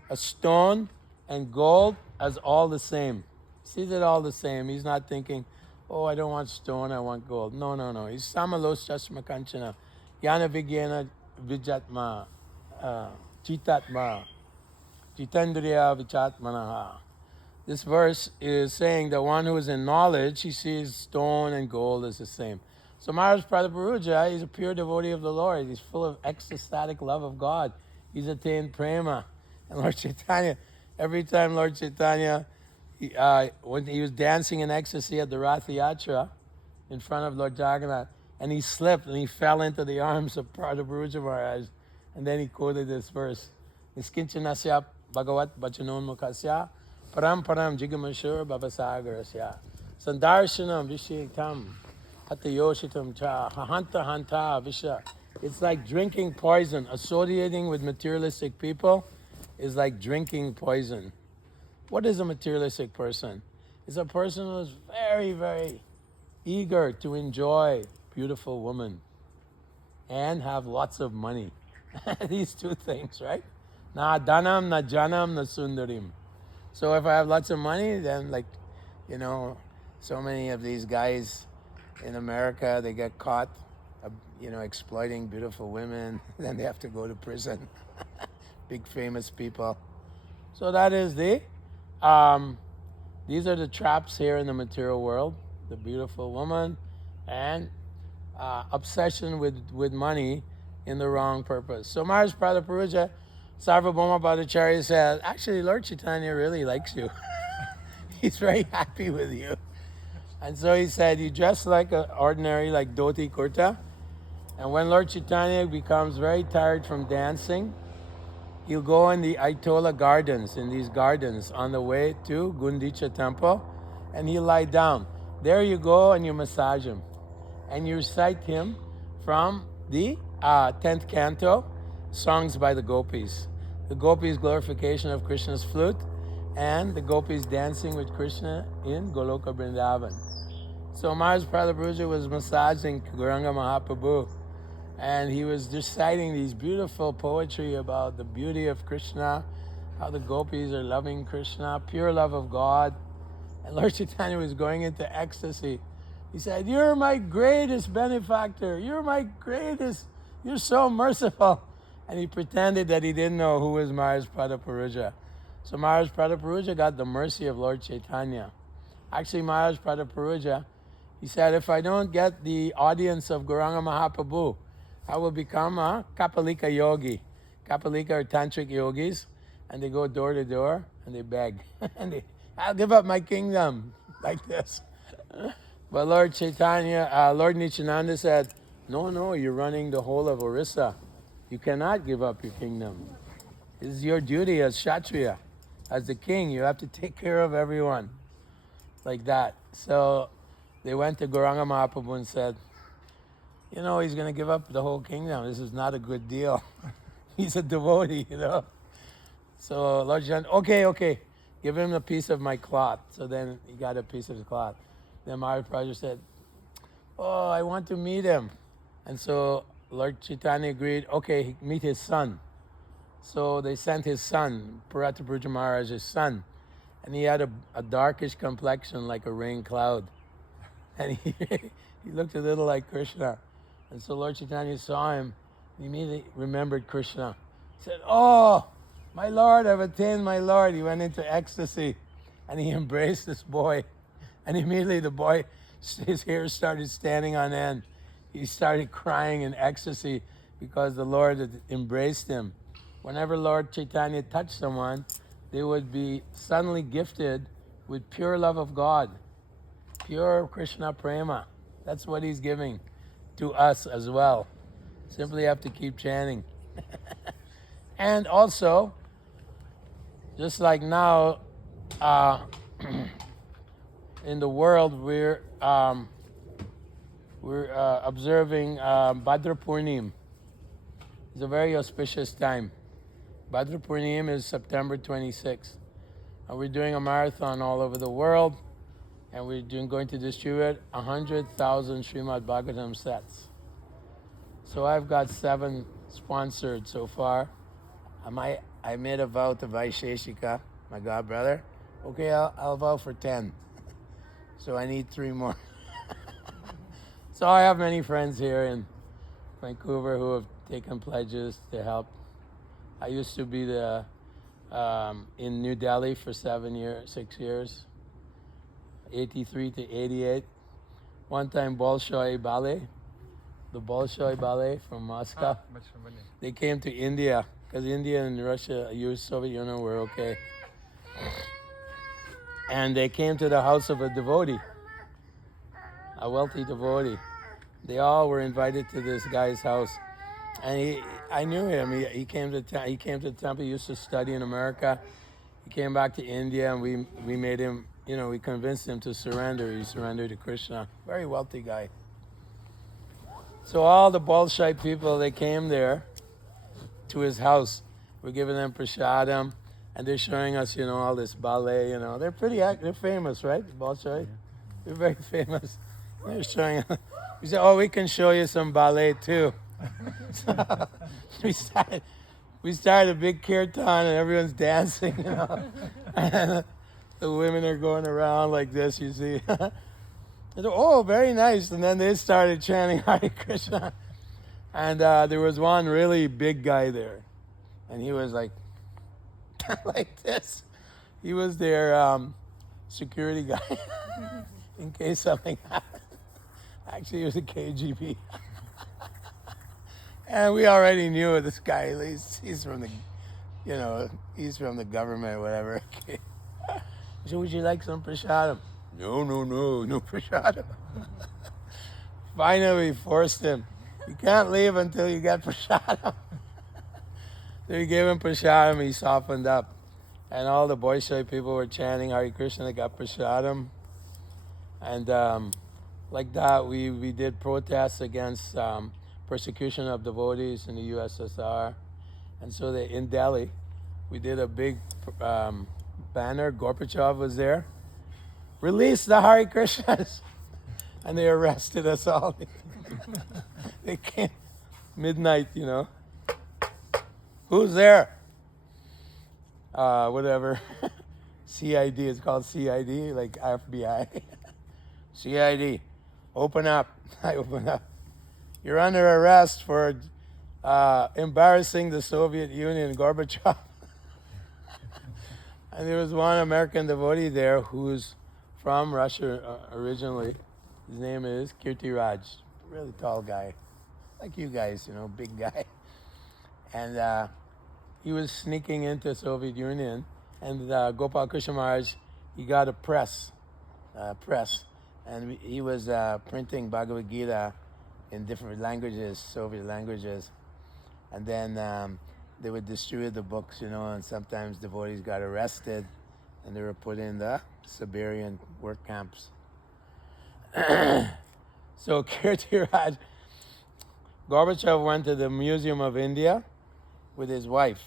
a stone, and gold as all the same. He sees it all the same. He's not thinking, oh, I don't want stone, I want gold. No. He's Samalostra Kanchana. Yana Vigyana Vijatma, Chitatma, Jitandriya Vichatmanaha. This verse is saying the one who is in knowledge, he sees stone and gold as the same. So Maharaj Prataparuja, he's a pure devotee of the Lord. He's full of ecstatic love of God. He's attained prema. And Lord Chaitanya, every time Lord Chaitanya, when he was dancing in ecstasy at the Rath Yatra in front of Lord Jagannath, and he slipped and he fell into the arms of Prataparuja Maharaj, and then he quoted this verse, Niskinchanasya Bhagavat Bhajanon Mukasya Param Param Jigamashur Bhavasagarasya Sandarshanam Vishyetam Hatayoshitam Cha Hanta Hanta Visha. It's like drinking poison. Associating with materialistic people is like drinking poison. What is a materialistic person? It's a person who is very, very eager to enjoy beautiful women and have lots of money. These two things, right? Na dhanam, na janam, na sundarim. So if I have lots of money, then so many of these guys in America, they get caught, exploiting beautiful women. Then they have to go to prison. Big famous people. So that is these are the traps here in the material world. The beautiful woman and obsession with money in the wrong purpose. So Maharaj Prataparuja, Sarvabhauma Bhattacharya said, actually Lord Chaitanya really likes you. He's very happy with you. And so he said, you dress like an ordinary, like dhoti kurta. And when Lord Chaitanya becomes very tired from dancing, he'll go in the Aitola gardens, in these gardens on the way to Gundicha temple, and he'll lie down. There you go and you massage him. And you recite him from the 10th canto, songs by the gopis. The gopis' glorification of Krishna's flute, and the gopis dancing with Krishna in Goloka Vrindavan. So Maharaj Prataparuja was massaging Gauranga Mahaprabhu, and he was reciting these beautiful poetry about the beauty of Krishna, how the gopis are loving Krishna, pure love of God. And Lord Chaitanya was going into ecstasy. He said, you're my greatest benefactor. You're my greatest. You're so merciful. And he pretended that he didn't know who was Maharaj Prataparuja. So Maharaj Prataparuja got the mercy of Lord Chaitanya. Actually, Maharaj Prataparuja, he said, if I don't get the audience of Gauranga Mahaprabhu, I will become a Kapalika yogi. Kapalika are tantric yogis, and they go door to door and they beg. And I'll give up my kingdom, like this. But Lord Chaitanya, Lord Nityananda said, no, you're running the whole of Orissa. You cannot give up your kingdom. This is your duty as Kshatriya, as the king. You have to take care of everyone, like that. So they went to Gauranga Mahaprabhu and said, he's going to give up the whole kingdom. This is not a good deal. He's a devotee, So Lord Chaitanya, okay, give him a piece of my cloth. So then he got a piece of the cloth. Then Maharaj Prabhu said, oh, I want to meet him. And so Lord Chaitanya agreed, okay, meet his son. So they sent his son, Prataparuja Maharaj's son. And he had a darkish complexion like a rain cloud. And he looked a little like Krishna. And so Lord Chaitanya saw him. He immediately remembered Krishna. He said, oh, my Lord, I've attained my Lord. He went into ecstasy. And he embraced this boy. And immediately the boy, his hair started standing on end. He started crying in ecstasy because the Lord had embraced him. Whenever Lord Chaitanya touched someone, they would be suddenly gifted with pure love of God, pure Krishna prema. That's what he's giving to us as well. Simply have to keep chanting. And also, just like now, in the world, we're observing Bhadra Purnim. It's a very auspicious time. Bhadra Purnim is September 26th. And we're doing a marathon all over the world, and we're going to distribute 100,000 Srimad Bhagavatam sets. So I've got 7 sponsored so far. I made a vow to Vaisheshika, my godbrother. Okay, I'll vow for 10. So I need 3 more. So I have many friends here in Vancouver who have taken pledges to help. I used to be in New Delhi for 6 years, 83 to 88. One time Bolshoi Ballet, the Bolshoi Ballet from Moscow, they came to India because India and Russia, Soviet Union were okay. And they came to the house of a devotee, a wealthy devotee. They all were invited to this guy's house. And I knew him. He came to the temple. He used to study in America. He came back to India, and we made him. We convinced him to surrender. He surrendered to Krishna. Very wealthy guy. So all the Bolshoi people, they came there to his house. We're giving them prasadam, and they're showing us, all this ballet. They're they're famous, right? Bolshoi. Yeah. They're very famous. They're showing us. We said, we can show you some ballet too. So we started a big kirtan, and everyone's dancing, and the women are going around like this, you see. I said, very nice. And then they started chanting Hare Krishna. And there was one really big guy there, and he was like like this. He was their security guy in case something happened. Actually, he was a KGB. And we already knew this guy. He's from the, he's from the government, whatever. So, would you like some prasadam? No prasadam. Finally, we forced him. You can't leave until you get prasadam. So we gave him prasadam. He softened up, and all the Bolshoi people were chanting Hare Krishna. They got prasadam, and like that, we did protests against persecution of devotees in the USSR. And so in Delhi, we did a big banner. Gorbachev was there. Release the Hare Krishnas. And they arrested us all. They came midnight, Who's there? Whatever. CID, it's called CID, like FBI. CID, open up. I open up. You're under arrest for embarrassing the Soviet Union, Gorbachev. And there was one American devotee there who's from Russia originally. His name is Kirtiraj, really tall guy, like you guys, big guy. And he was sneaking into Soviet Union, and Gopal Krishna Maharaj, he got a press, and he was printing Bhagavad Gita in different languages, Soviet languages. And then they would distribute the books, and sometimes devotees got arrested and they were put in the Siberian work camps. So Kirtiraj, Gorbachev went to the Museum of India with his wife.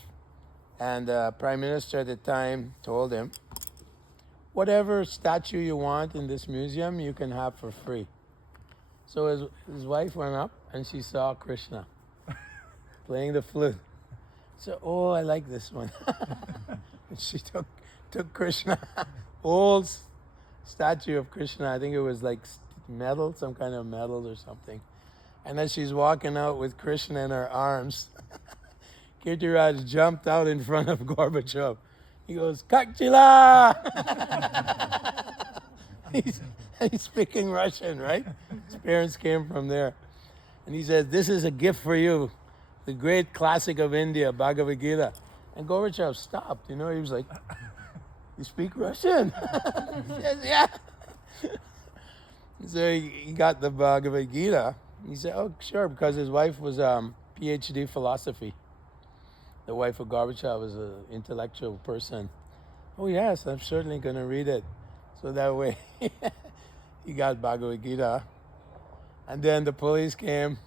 And the Prime Minister at the time told him, whatever statue you want in this museum, you can have for free. So his wife went up and she saw Krishna playing the flute. So, I like this one. And she took Krishna, old statue of Krishna. I think it was like metal, some kind of metal or something. And as she's walking out with Krishna in her arms, Kirtiraj jumped out in front of Gorbachev. He goes, Kakchila! He's speaking Russian, right? His parents came from there. And he says, this is a gift for you, the great classic of India, Bhagavad Gita. And Gorbachev stopped, he was like, you speak Russian? He says, yeah. So he got the Bhagavad Gita. He said, oh, sure, because his wife was PhD philosophy. The wife of Gorbachev was an intellectual person. Oh, yes, I'm certainly going to read it. So that way he got Bhagavad Gita. And then the police came,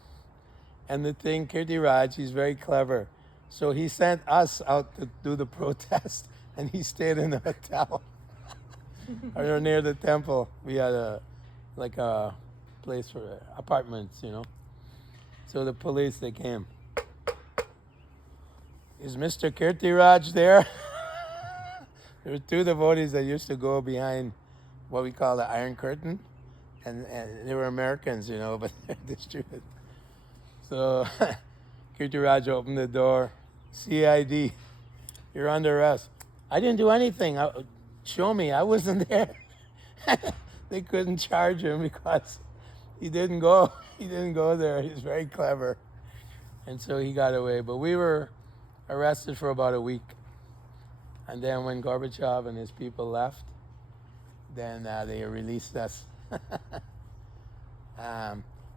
and the thing, Kirti Raj, he's very clever. So he sent us out to do the protest, and he stayed in the hotel or near the temple. We had a place for apartments, you know. So the police, they came. Is Mr. Kirti Raj there? There were two devotees that used to go behind what we call the Iron Curtain, and they were Americans, you know, but they're distributed. So Kirti Raj opened the door. CID, you're under arrest. I didn't do anything. Show me. I wasn't there. They couldn't charge him because he didn't go. He didn't go there. He's very clever, and so he got away. But we were arrested for about a week, and then when Gorbachev and his people left, then they released us.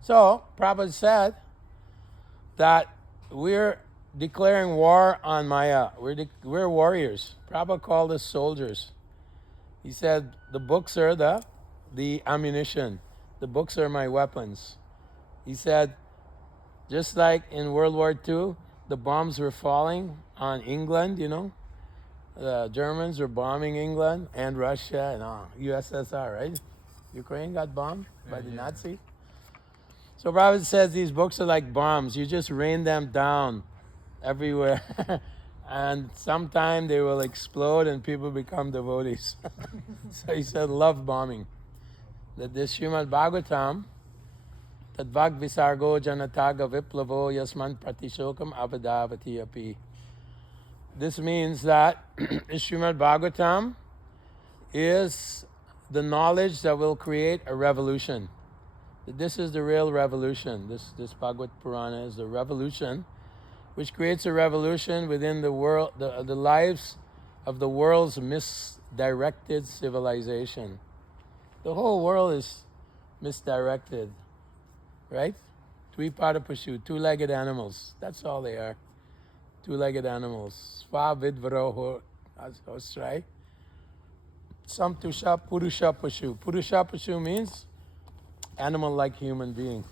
So Prabhupada said that we're declaring war on Maya. We're warriors. Prabhupada called us soldiers. He said the books are the ammunition. The books are my weapons. He said, just like in World War II, the bombs were falling on England, you know. The Germans were bombing England and Russia and USSR, right? Ukraine got bombed by the Nazis. So Prabhupada says these books are like bombs. You just rain them down everywhere. And sometime they will explode and people become devotees. So he said love bombing. That this Srimad Bhagavatam, Tadvag Visargo Janataga Viplavo Yasman Pratishokam Avadavati Api. This means that Srimad Bhagavatam is the knowledge that will create a revolution. This is the real revolution. This Bhagavad Purana is the revolution, which creates a revolution within the world, the lives of the world's misdirected civilization. The whole world is misdirected, right? Dvipada Pashu, two-legged animals. That's all they are. Two-legged animals. Sva vidvaroho asrai. Samtusha Purusha Pashu. Purusha Pashu means animal-like human being.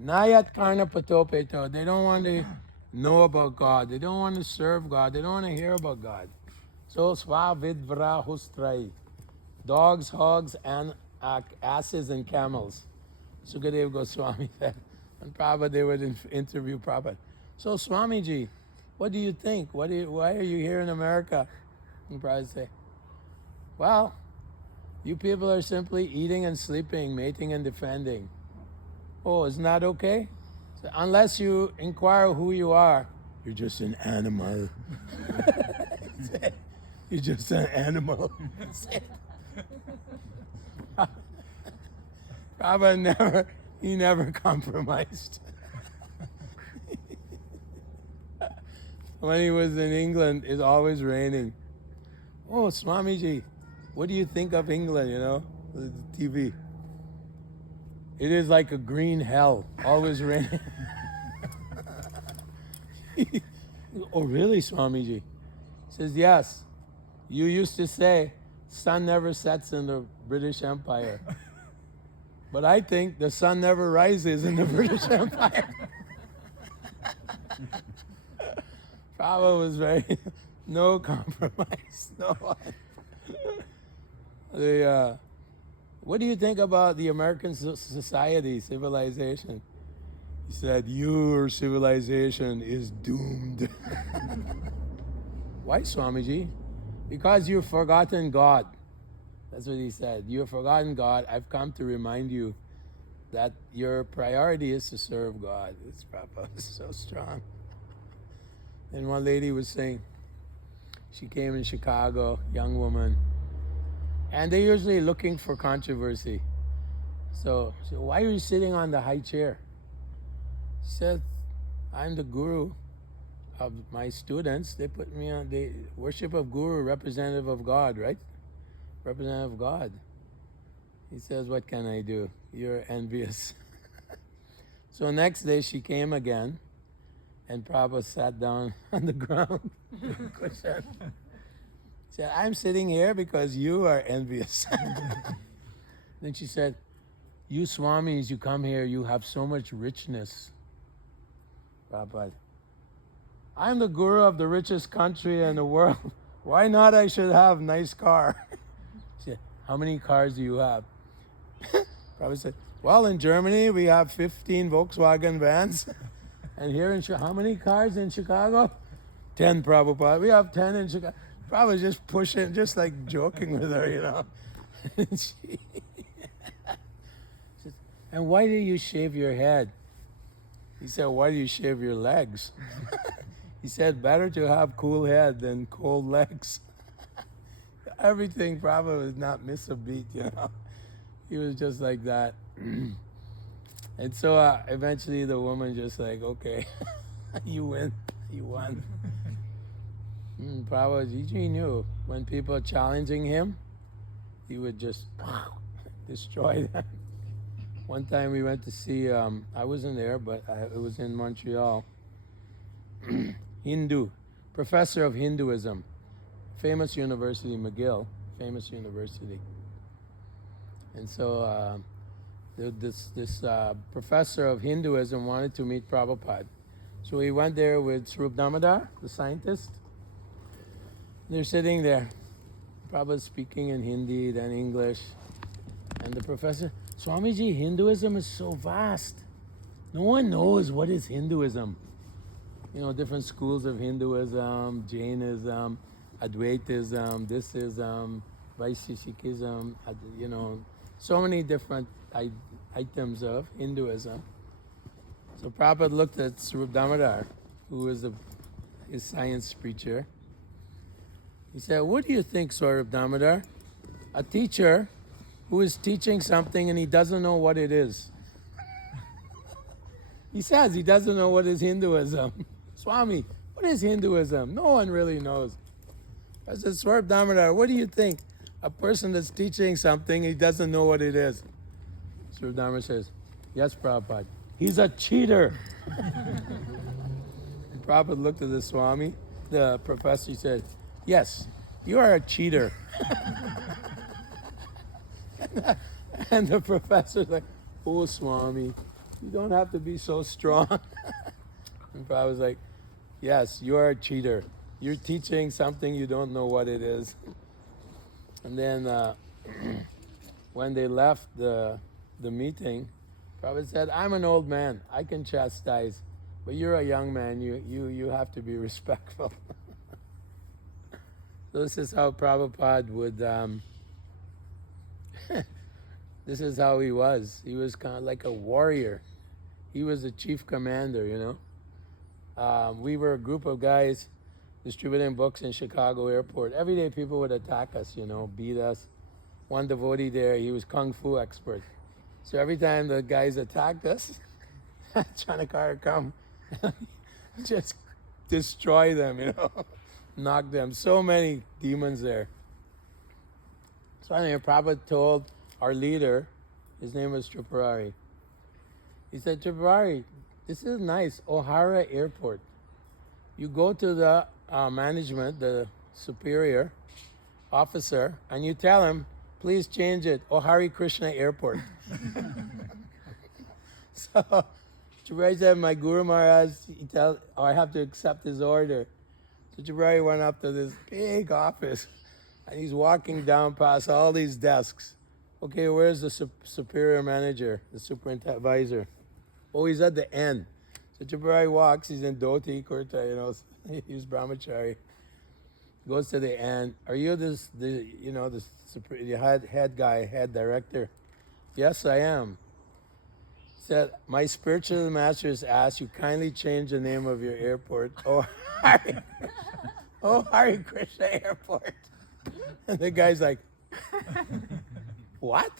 Nayat karna patopeto. They don't want to know about God. They don't want to serve God. They don't want to hear about God. So sva vidvra hustrai. Dogs, hogs, and asses and camels. Sukadeva Goswami said. And Prabhupada, they would interview Prabhupada. So Swamiji, what do you think? Why are you here in America? And Prabhupada say, well, you people are simply eating and sleeping, mating and defending. Oh, isn't that okay? So unless you inquire who you are, you're just an animal. You're just an animal. Prabhupada never compromised. When he was in England, it's always raining. Oh, Swamiji, what do you think of England, you know, the TV? It is like a green hell, always raining. Oh, really, Swamiji? He says, yes. You used to say, sun never sets in the British Empire. But I think the sun never rises in the British Empire. Prabhupada was very, no compromise, no one. What do you think about the American society, civilization? He said, your civilization is doomed. Why, Swamiji? Because you've forgotten God. That's what he said. You have forgotten God. I've come to remind you that your priority is to serve God. This Prabhupada was so strong. And one lady was saying, she came in Chicago, young woman, and they're usually looking for controversy. So she said, why are you sitting on the high chair? She said, I'm the guru of my students. They put me on the worship of guru, representative of God, right? Representative of God. He says, what can I do? You're envious. So next day she came again, and Prabhupada sat down on the ground. Cushion. He said, I'm sitting here because you are envious. Then she said, you Swamis, you come here, you have so much richness. Prabhupada, I'm the guru of the richest country in the world. Why not I should have a nice car? She said, how many cars do you have? Prabhupada said, well, in Germany we have 15 Volkswagen vans. And here in Chicago, how many cars in Chicago? 10, Prabhupada. We have 10 in Chicago. Prabhupada just pushing, just like joking with her, you know. And she says, and why do you shave your head? He said, why do you shave your legs? He said, better to have cool head than cold legs. Everything Prabhupada would not miss a beat, you know. He was just like that. And so eventually the woman just like, okay, you win, you won. Prabhupada, he knew when people are challenging him, he would just destroy them. One time we went to see, I wasn't there, but it was in Montreal. Hindu, professor of Hinduism, famous university, McGill, famous university. And so this professor of Hinduism wanted to meet Prabhupada. So he went there with Śrīla Prabhupāda, the scientist. They're sitting there. Prabhupada speaking in Hindi, then English. And the professor, Swamiji, Hinduism is so vast. No one knows what is Hinduism. You know, different schools of Hinduism, Jainism, Advaitism, this is Vaisheshikism, you know, so many different items of Hinduism. So Prabhupada looked at Śrīla Prabhupāda, who was his science preacher. He said, what do you think, Śrīla Prabhupāda? A teacher who is teaching something and he doesn't know what it is. He says he doesn't know what is Hinduism. Swami, what is Hinduism? No one really knows. I said, Śrīla Prabhupāda, what do you think? A person that's teaching something, he doesn't know what it is. Śrīla Prabhupāda says, yes, Prabhupada, he's a cheater. And Prabhupada looked at the Swami, the professor, he said, yes, you are a cheater. And the professor's like, oh, Swami, you don't have to be so strong. And Prabhupada was like, yes, you are a cheater. You're teaching something you don't know what it is. And then when they left the meeting, Prabhupada said, I'm an old man. I can chastise. But you're a young man. You have to be respectful. So this is how Prabhupada would... this is how he was. He was kind of like a warrior. He was the chief commander, you know. We were a group of guys distributing books in Chicago airport. Every day people would attack us, you know, beat us. One devotee there, he was kung fu expert. So every time the guys attacked us, Chanakara come, just destroy them, you know, knock them. So many demons there. So anyway, Prabhupada told our leader, his name was Tripurari. He said, Tripurari, this is nice, O'Hara Airport. You go to the management, the superior officer, and you tell him, please change it, O'Hare Krishna Airport. So Tripurari said, my Guru Maharaj, I have to accept his order. So Tripurari went up to this big office, and he's walking down past all these desks. Okay, where's the superior manager, the supervisor? Oh, he's at the end. So Tripurari walks, he's in dhoti, kurta, you know, he's brahmachari. Goes to the end. Are you the head guy, head director? Yes, I am. Said, my spiritual masters asked you kindly change the name of your airport. Oh, Hare Krishna Airport. And the guy's like, what?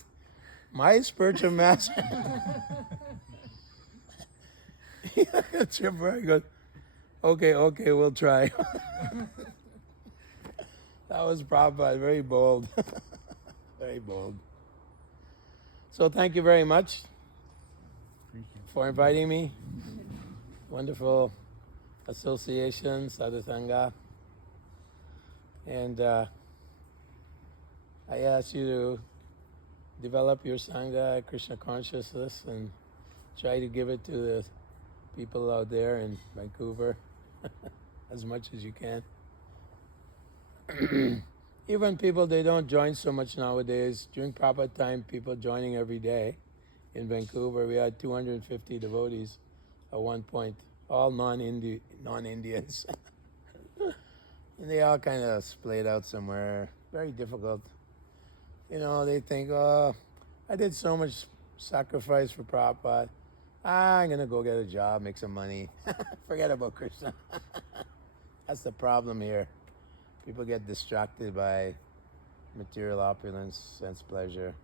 My spiritual master? Tripurari goes, okay, we'll try. That was Prabhupada, very bold. Very bold. So thank you very much for inviting me. Wonderful association, Sadhusanga. And I ask you to develop your Sangha, Krishna consciousness, and try to give it to the people out there in Vancouver as much as you can. Even people, they don't join so much nowadays. During Prabhupada time, people joining every day. In Vancouver, we had 250 devotees at one point, all non-Indians. And they all kind of splayed out somewhere. Very difficult. You know, they think, oh, I did so much sacrifice for Prabhupada. I'm going to go get a job, make some money. Forget about Krishna. That's the problem here. People get distracted by material opulence, sense pleasure.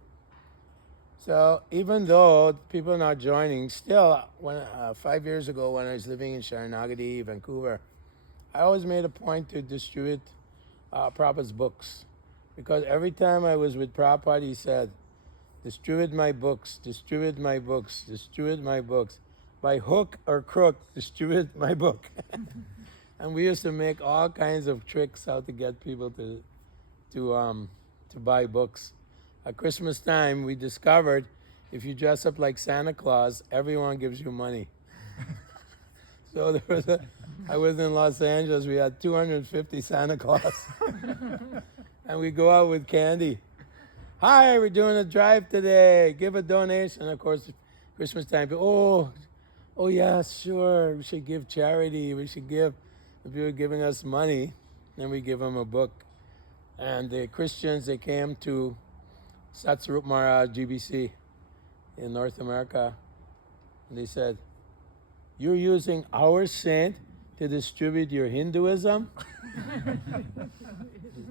So even though people are not joining, still, when 5 years ago when I was living in Sharanagati, Vancouver, I always made a point to distribute Prabhupada's books. Because every time I was with Prabhupada, he said, distribute my books, distribute my books, distribute my books. By hook or crook, distribute my book. And we used to make all kinds of tricks how to get people to buy books. At Christmas time, we discovered if you dress up like Santa Claus, everyone gives you money. So I was in Los Angeles, we had 250 Santa Claus. And we go out with candy. Hi, we're doing a drive today. Give a donation. And of course, Christmas time, oh yeah, sure. We should give charity. We should give. If you were giving us money, then we give them a book. And the Christians, they came to Satsarup Maharaj GBC in North America. And they said, you're using our saint to distribute your Hinduism?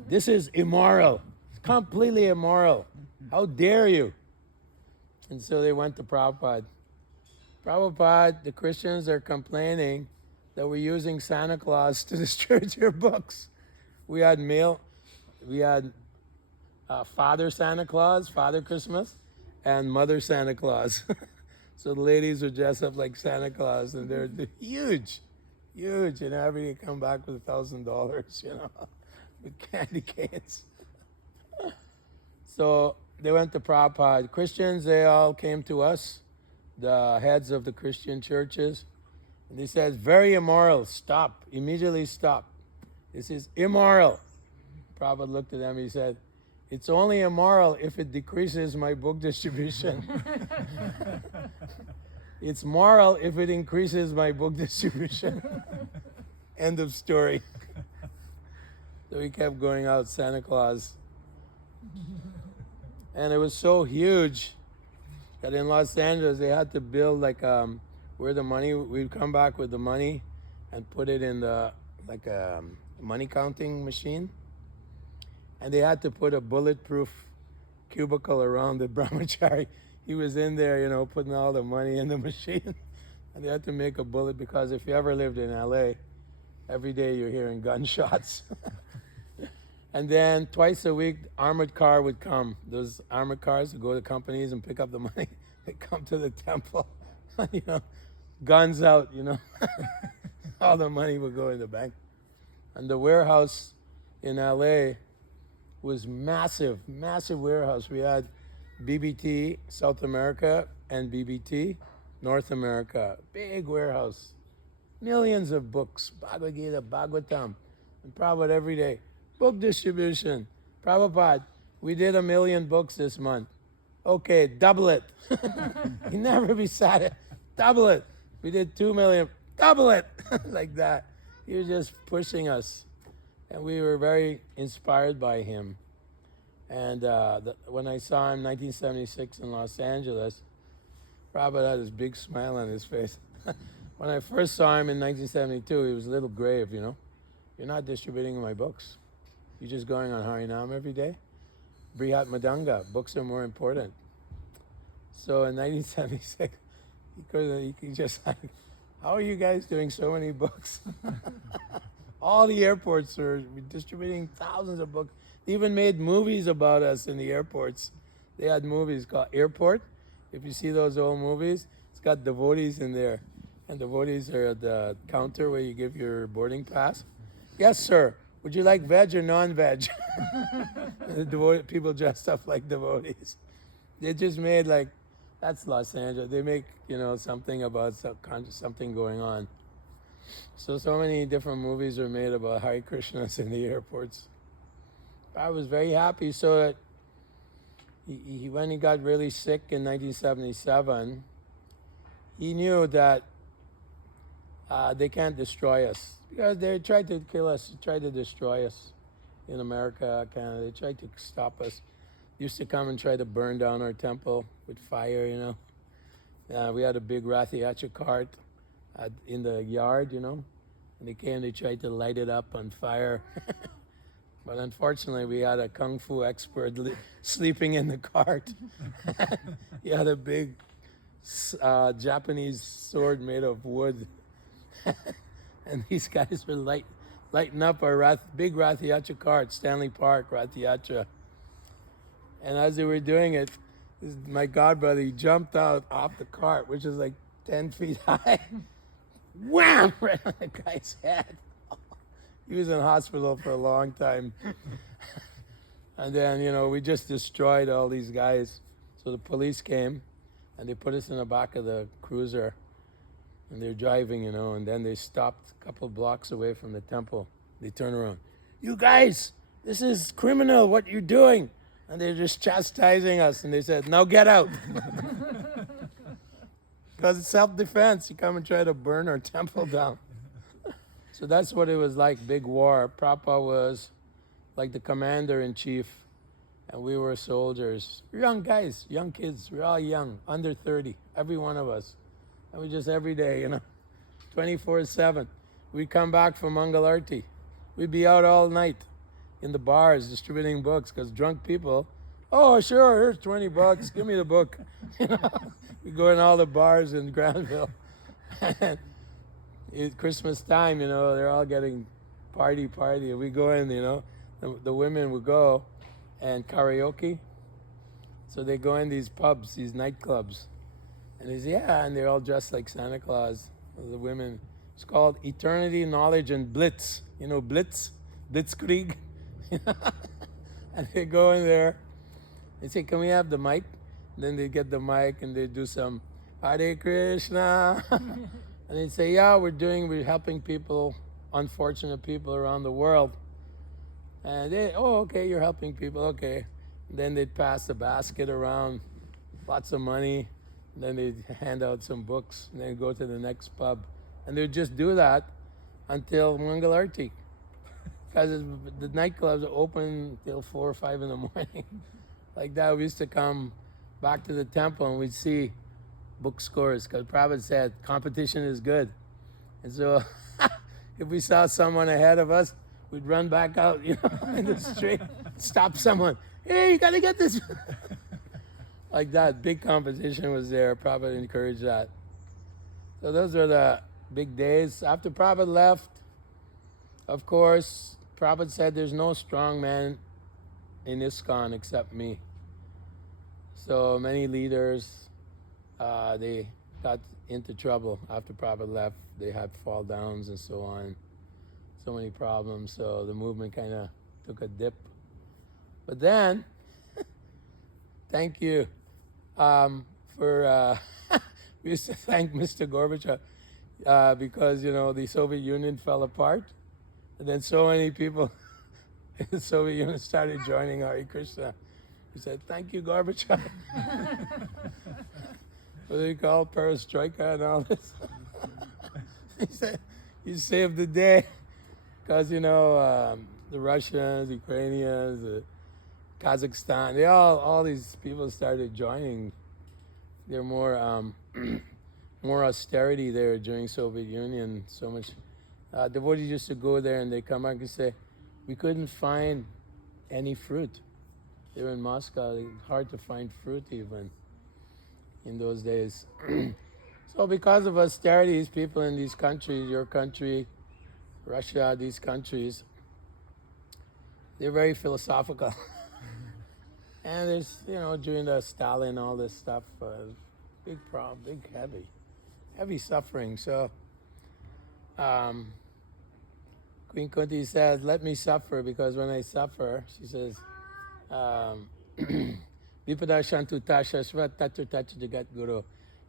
This is immoral. It's completely immoral. How dare you? And so they went to Prabhupada. Prabhupada, the Christians are complaining that we're using Santa Claus to distribute your books. We had Father Santa Claus, Father Christmas, and Mother Santa Claus. So the ladies would dress up like Santa Claus, and they're huge, and everybody come back with $1,000, with candy canes. So they went to Prabhupada. Christians, they all came to us, the heads of the Christian churches, and they said, very immoral, stop, immediately stop. This is immoral. Prabhupada looked at them, he said, it's only immoral if it decreases my book distribution. It's moral if it increases my book distribution. End of story. So we kept going out, Santa Claus. And it was so huge that in Los Angeles they had to build like where the money, we'd come back with the money and put it in the like a money counting machine. And they had to put a bulletproof cubicle around the brahmachari. He was in there, putting all the money in the machine. And they had to make a bullet because if you ever lived in LA, every day you're hearing gunshots. And then twice a week, armored car would come. Those armored cars would go to companies and pick up the money. They come to the temple, guns out, All the money would go in the bank. And the warehouse in LA was massive warehouse. We had BBT, South America, and BBT, North America. Big warehouse. Millions of books, Bhagavad Gita, Bhagavatam, and Prabhupada every day. Book distribution. Prabhupada, we did 1 million books this month. Okay, double it. You never be satisfied. Double it. We did 2 million. Double it. Like that. He was just pushing us. And we were very inspired by him. And when I saw him in 1976 in Los Angeles, Prabhupada had this big smile on his face. When I first saw him in 1972, he was a little grave, You're not distributing my books. You're just going on Harinam every day. Brihat Madanga, books are more important. So in 1976, he just like, how are you guys doing so many books? All the airports are distributing thousands of books. They even made movies about us in the airports. They had movies called Airport. If you see those old movies, it's got devotees in there. And devotees are at the counter where you give your boarding pass. Yes, sir. Would you like veg or non-veg? People dressed up like devotees. They just made like, that's Los Angeles. They make, something about something going on. So many different movies are made about Hare Krishnas in the airports. I was very happy. So that when he got really sick in 1977, he knew that they can't destroy us. Because they tried to kill us, tried to destroy us in America, Canada. They tried to stop us. Used to come and try to burn down our temple with fire, we had a big Rath Yacha cart in the yard, and they came, they tried to light it up on fire. But unfortunately, we had a kung fu expert sleeping in the cart. He had a big Japanese sword made of wood. And these guys were lighting up our big Rath Yacha cart, Stanley Park Rath Yacha. And as they were doing it, my godbrother, he jumped out off the cart, which is like 10 feet high. Wham! Right on the guy's head. He was in hospital for a long time. And then, we just destroyed all these guys. So the police came, and they put us in the back of the cruiser. And they're driving, and then they stopped a couple blocks away from the temple. They turn around. You guys, this is criminal, what you're doing. And they're just chastising us. And they said, now get out. Because it's self-defense. You come and try to burn our temple down. So that's what it was like, big war. Prabhupada was like the commander-in-chief, and we were soldiers. We're young guys, young kids. We're all young, under 30, every one of us. And we just every day, 24/7. We'd come back from Mangal Arti. We'd be out all night in the bars distributing books, because drunk people, oh, sure, here's $20, give me the book. We go in all the bars in Granville. It's Christmas time, they're all getting party. And we go in, the women would go and karaoke. So they go in these pubs, these nightclubs. And they say, yeah, and they're all dressed like Santa Claus, the women. It's called Eternity, Knowledge, and Blitz. Blitz? Blitzkrieg? And they go in there. They say, can we have the mic? And then they get the mic and they do some Hare Krishna. And they say, yeah, we're helping people, unfortunate people around the world. And they, oh, okay, you're helping people, okay. And then they'd pass the basket around, lots of money. And then they'd hand out some books, and then go to the next pub. And they'd just do that until Mangal Arti. Because the nightclubs are open till 4 or 5 in the morning. Like that, we used to come back to the temple and we'd see book scores, because Prabhupada said competition is good. And so if we saw someone ahead of us, we'd run back out, in the street, stop someone. Hey, you got to get this. Like that, big competition was there. Prabhupada encouraged that. So those are the big days. After Prabhupada left, of course, Prabhupada said there's no strong man in ISKCON except me. So many leaders, they got into trouble after Prabhupada left. They had fall downs and so on. So many problems. So the movement kind of took a dip. But then, thank you for, we used to thank Mr. Gorbachev because, the Soviet Union fell apart. And then so many people in the Soviet Union started joining Hare Krishna. We said, thank you, Gorbachev. What do you call perestroika and all this? He said, you saved the day. Because, the Russians, Ukrainians, Kazakhstan, all these people started joining. They're more more austerity there during Soviet Union. So much devotees used to go there and they come back and say, we couldn't find any fruit. They were in Moscow. It's hard to find fruit even in those days. So because of austerities, people in these countries, your country, Russia, these countries, they're very philosophical. And there's, during the Stalin, all this stuff, big problem, heavy suffering. So Queen Kunti says, let me suffer, because when I suffer, she says, Vipada Shantu Tasha Tatu Tatu Jagat Guru.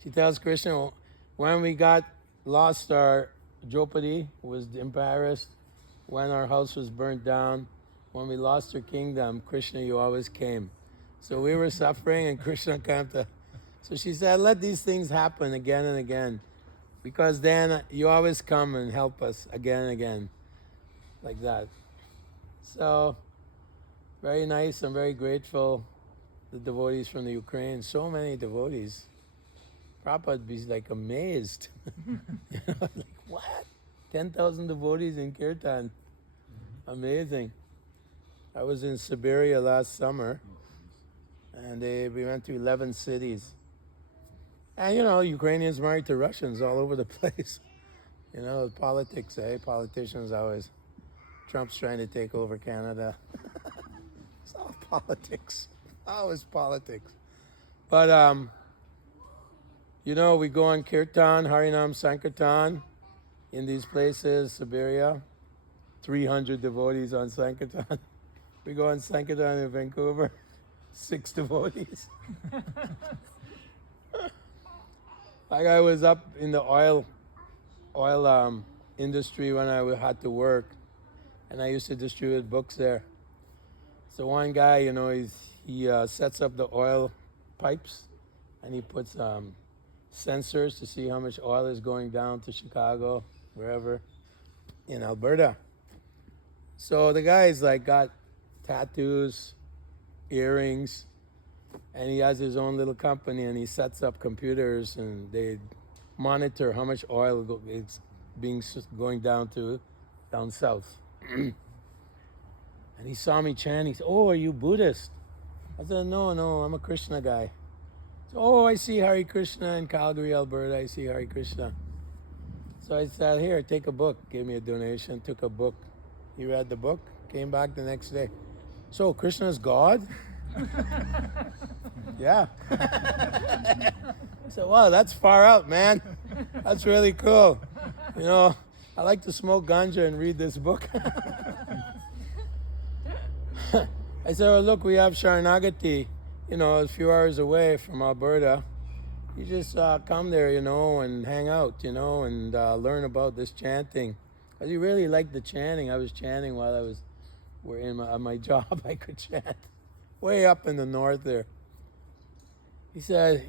She tells Krishna, when we got lost our Draupadi was embarrassed, when our house was burnt down, when we lost our kingdom, Krishna, you always came. So we were suffering and Krishna came to. So she said, let these things happen again and again, because then you always come and help us again and again, like that. So very nice. I'm very grateful. The devotees from the Ukraine, so many devotees. Prabhupada would be like amazed. Like, what? 10,000 devotees in Kirtan. Amazing. I was in Siberia last summer, and we went to 11 cities. And Ukrainians married to Russians all over the place. Politics, Politicians always. Trump's trying to take over Canada. It's all politics. Always politics. But, we go on Kirtan, Harinam Sankirtan in these places, Siberia. 300 devotees on Sankirtan. We go on Sankirtan in Vancouver. 6 devotees. Like I was up in the oil industry when I had to work, and I used to distribute books there. So one guy, he sets up the oil pipes, and he puts sensors to see how much oil is going down to Chicago, wherever, in Alberta. So the guy's got tattoos, earrings, and he has his own little company, and he sets up computers, and they monitor how much oil is going down south. And he saw me chanting. He said, "Oh, are you Buddhist?" I said, No, I'm a Krishna guy. So, "Oh, I see Hare Krishna in Calgary, Alberta. I see Hare Krishna." So I said, "Here, take a book." Gave me a donation, took a book. He read the book, came back the next day. "So, Krishna's God?" Yeah. So, wow, that's far out, man. That's really cool. I like to smoke ganja and read this book. I said, "Well, look, we have Sharanagati, a few hours away from Alberta. You just come there, and hang out, and learn about this chanting." Because he really liked the chanting. I was chanting while I was on my job. I could chant way up in the north there. He said,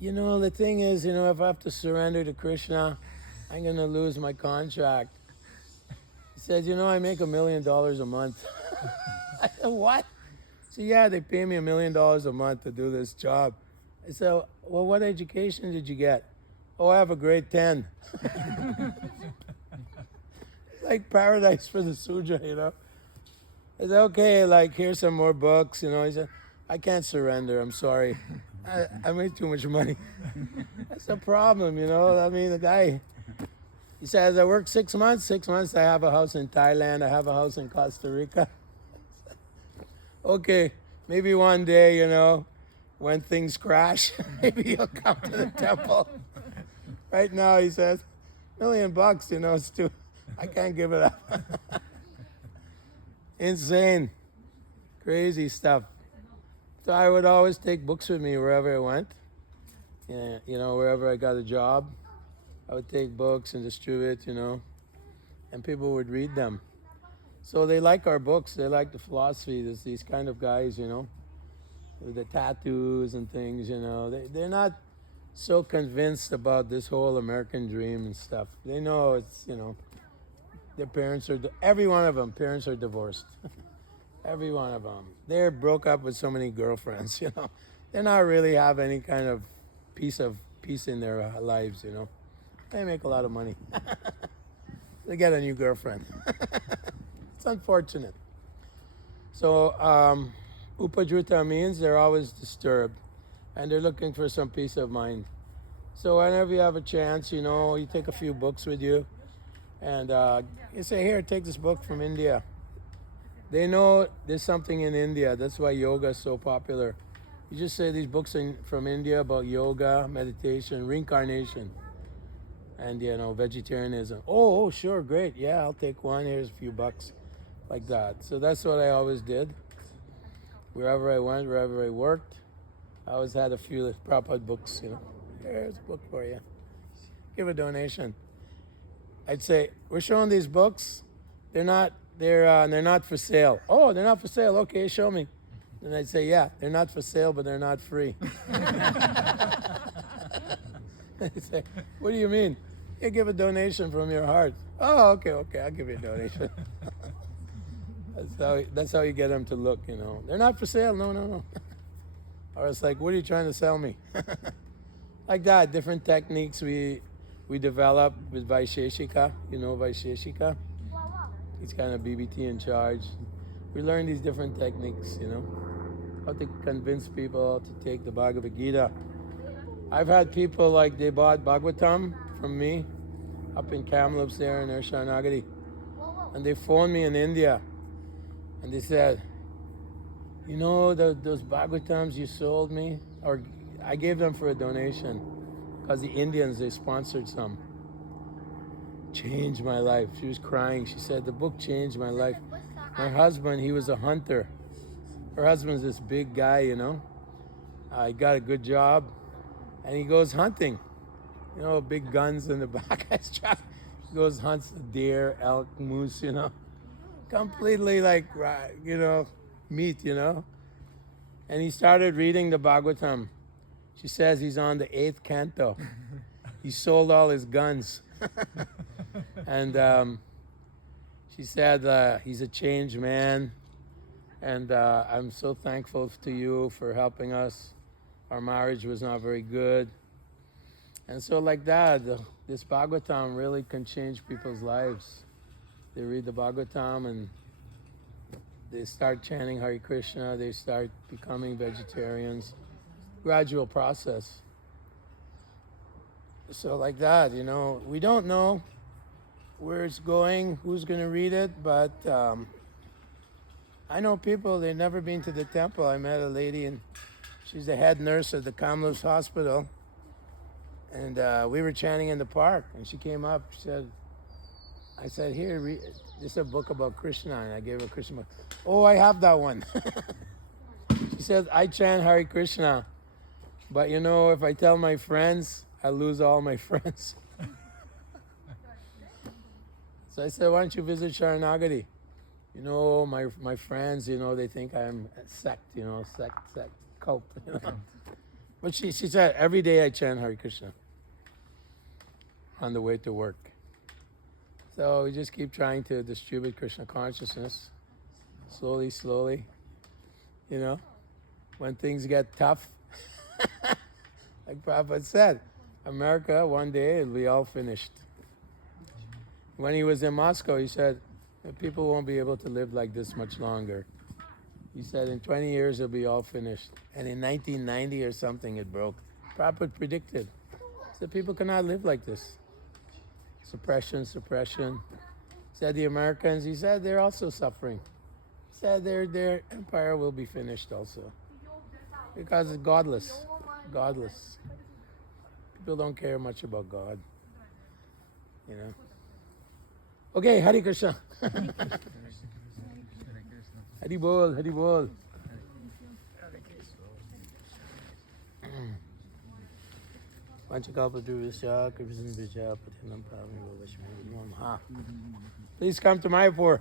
the thing is, if I have to surrender to Krishna, I'm going to lose my contract. He said, I make $1 million a month. I said, what? So yeah, they pay me $1 million a month to do this job. I said, well, what education did you get? Oh, I have a grade 10. Like paradise for the Sudra, I said, okay, here's some more books, He said, I can't surrender, I'm sorry. I made too much money. That's the problem, the guy, he says, I work 6 months. 6 months, I have a house in Thailand. I have a house in Costa Rica. Okay, maybe one day, when things crash, maybe you'll come to the temple. Right now, he says, $1 million, it's too, I can't give it up. Insane, crazy stuff. So I would always take books with me wherever I went. Wherever I got a job, I would take books and distribute, and people would read them. So they like our books. They like the philosophy. There's these kind of guys, with the tattoos and things, They're not so convinced about this whole American dream and stuff. They know it's, their parents are, every one of them, parents are divorced. Every one of them. They're broke up with so many girlfriends, They're not really have any kind of peace in their lives, They make a lot of money. They get a new girlfriend. It's unfortunate. So, Upajruta means they're always disturbed, and they're looking for some peace of mind. So whenever you have a chance, you take a few books with you, and you say, here, take this book from India. They know there's something in India. That's why yoga is so popular. You just say these books from India about yoga, meditation, reincarnation, and vegetarianism. Oh, sure, great. Yeah, I'll take one. Here's a few bucks, like that. So that's what I always did. Wherever I went, wherever I worked, I always had a few Prabhupada books. Here's a book for you. Give a donation. I'd say, we're showing these books. They're not for sale. Oh, they're not for sale. Okay, show me. And I'd say, yeah, they're not for sale, but they're not free. I'd say, what do you mean? You give a donation from your heart. Oh, okay, I'll give you a donation. That's how you get them to look, They're not for sale. No. Or it's like, what are you trying to sell me? Like that, different techniques we develop with Vaisheshika. Vaisheshika? He's kind of BBT in charge. We learn these different techniques, how to convince people to take the Bhagavad Gita. I've had people like they bought Bhagavatam from me up in Kamloops there in their Sharanagati. And they phoned me in India and they said, those Bhagavatams you sold me, or I gave them for a donation because the Indians, they sponsored some. Changed my life. She was crying. She said, the book changed my life. My husband, he was a hunter. Her husband's this big guy, he got a good job and he goes hunting. Big guns in the back of his truck. He goes, hunts the deer, elk, moose, completely like, meat, And he started reading the Bhagavatam. She says he's on the 8th canto. He sold all his guns. And she said he's a changed man. And I'm so thankful to you for helping us. Our marriage was not very good. And so like that, this Bhagavatam really can change people's lives. They read the Bhagavatam and they start chanting Hare Krishna, they start becoming vegetarians. Gradual process. So like that, we don't know where it's going, who's going to read it, but I know people, they've never been to the temple. I met a lady and she's the head nurse at the Kamloops Hospital. And we were chanting in the park and she came up, I said, here, this is a book about Krishna, and I gave her a Krishna book. Oh, I have that one. She said, I chant Hare Krishna, but if I tell my friends, I lose all my friends. So I said, why don't you visit Sharanagati? My friends, they think I'm a sect, sect, cult. But she said, every day I chant Hare Krishna on the way to work. So we just keep trying to distribute Krishna consciousness, slowly, when things get tough. Like Prabhupada said, America, one day it'll be all finished. When he was in Moscow, he said, people won't be able to live like this much longer. He said, in 20 years, it'll be all finished. And in 1990 or something, it broke. Prabhupada predicted. He said, people cannot live like this. Suppression. He said, the Americans, he said, they're also suffering. He said, their empire will be finished also. Because it's godless. People don't care much about God. Okay, Hare Krishna. Hari Bol. Please come to Mayapur.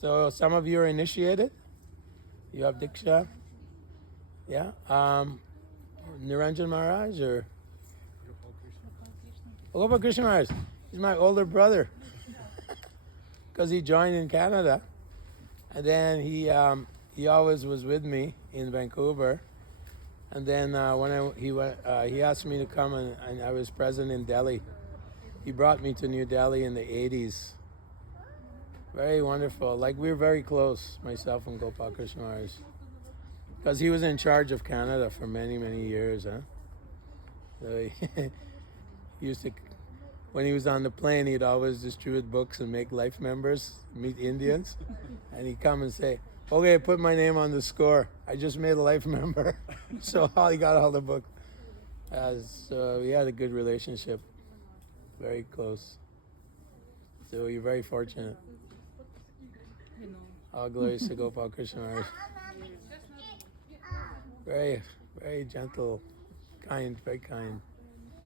So some of you are initiated. You have Diksha. Yeah. Niranjan Maharaj or Gopal Krishna Maharaj. He's my older brother. Because he joined in Canada. And then he always was with me in Vancouver. And then when he asked me to come and I was present in Delhi. He brought me to New Delhi in the 80s. Very wonderful. Like we were very close, myself and Gopal Krishna Maharaj. Because he was in charge of Canada for many, many years. So he used to when he was on the plane, he'd always distribute books and make life members meet Indians. And he'd come and say, okay, put my name on the score. I just made a life member. So he got all the books. So we had a good relationship, very close. So you're very fortunate. All glories to Gopal Krishna Maharaj. Very, very gentle, kind, very kind.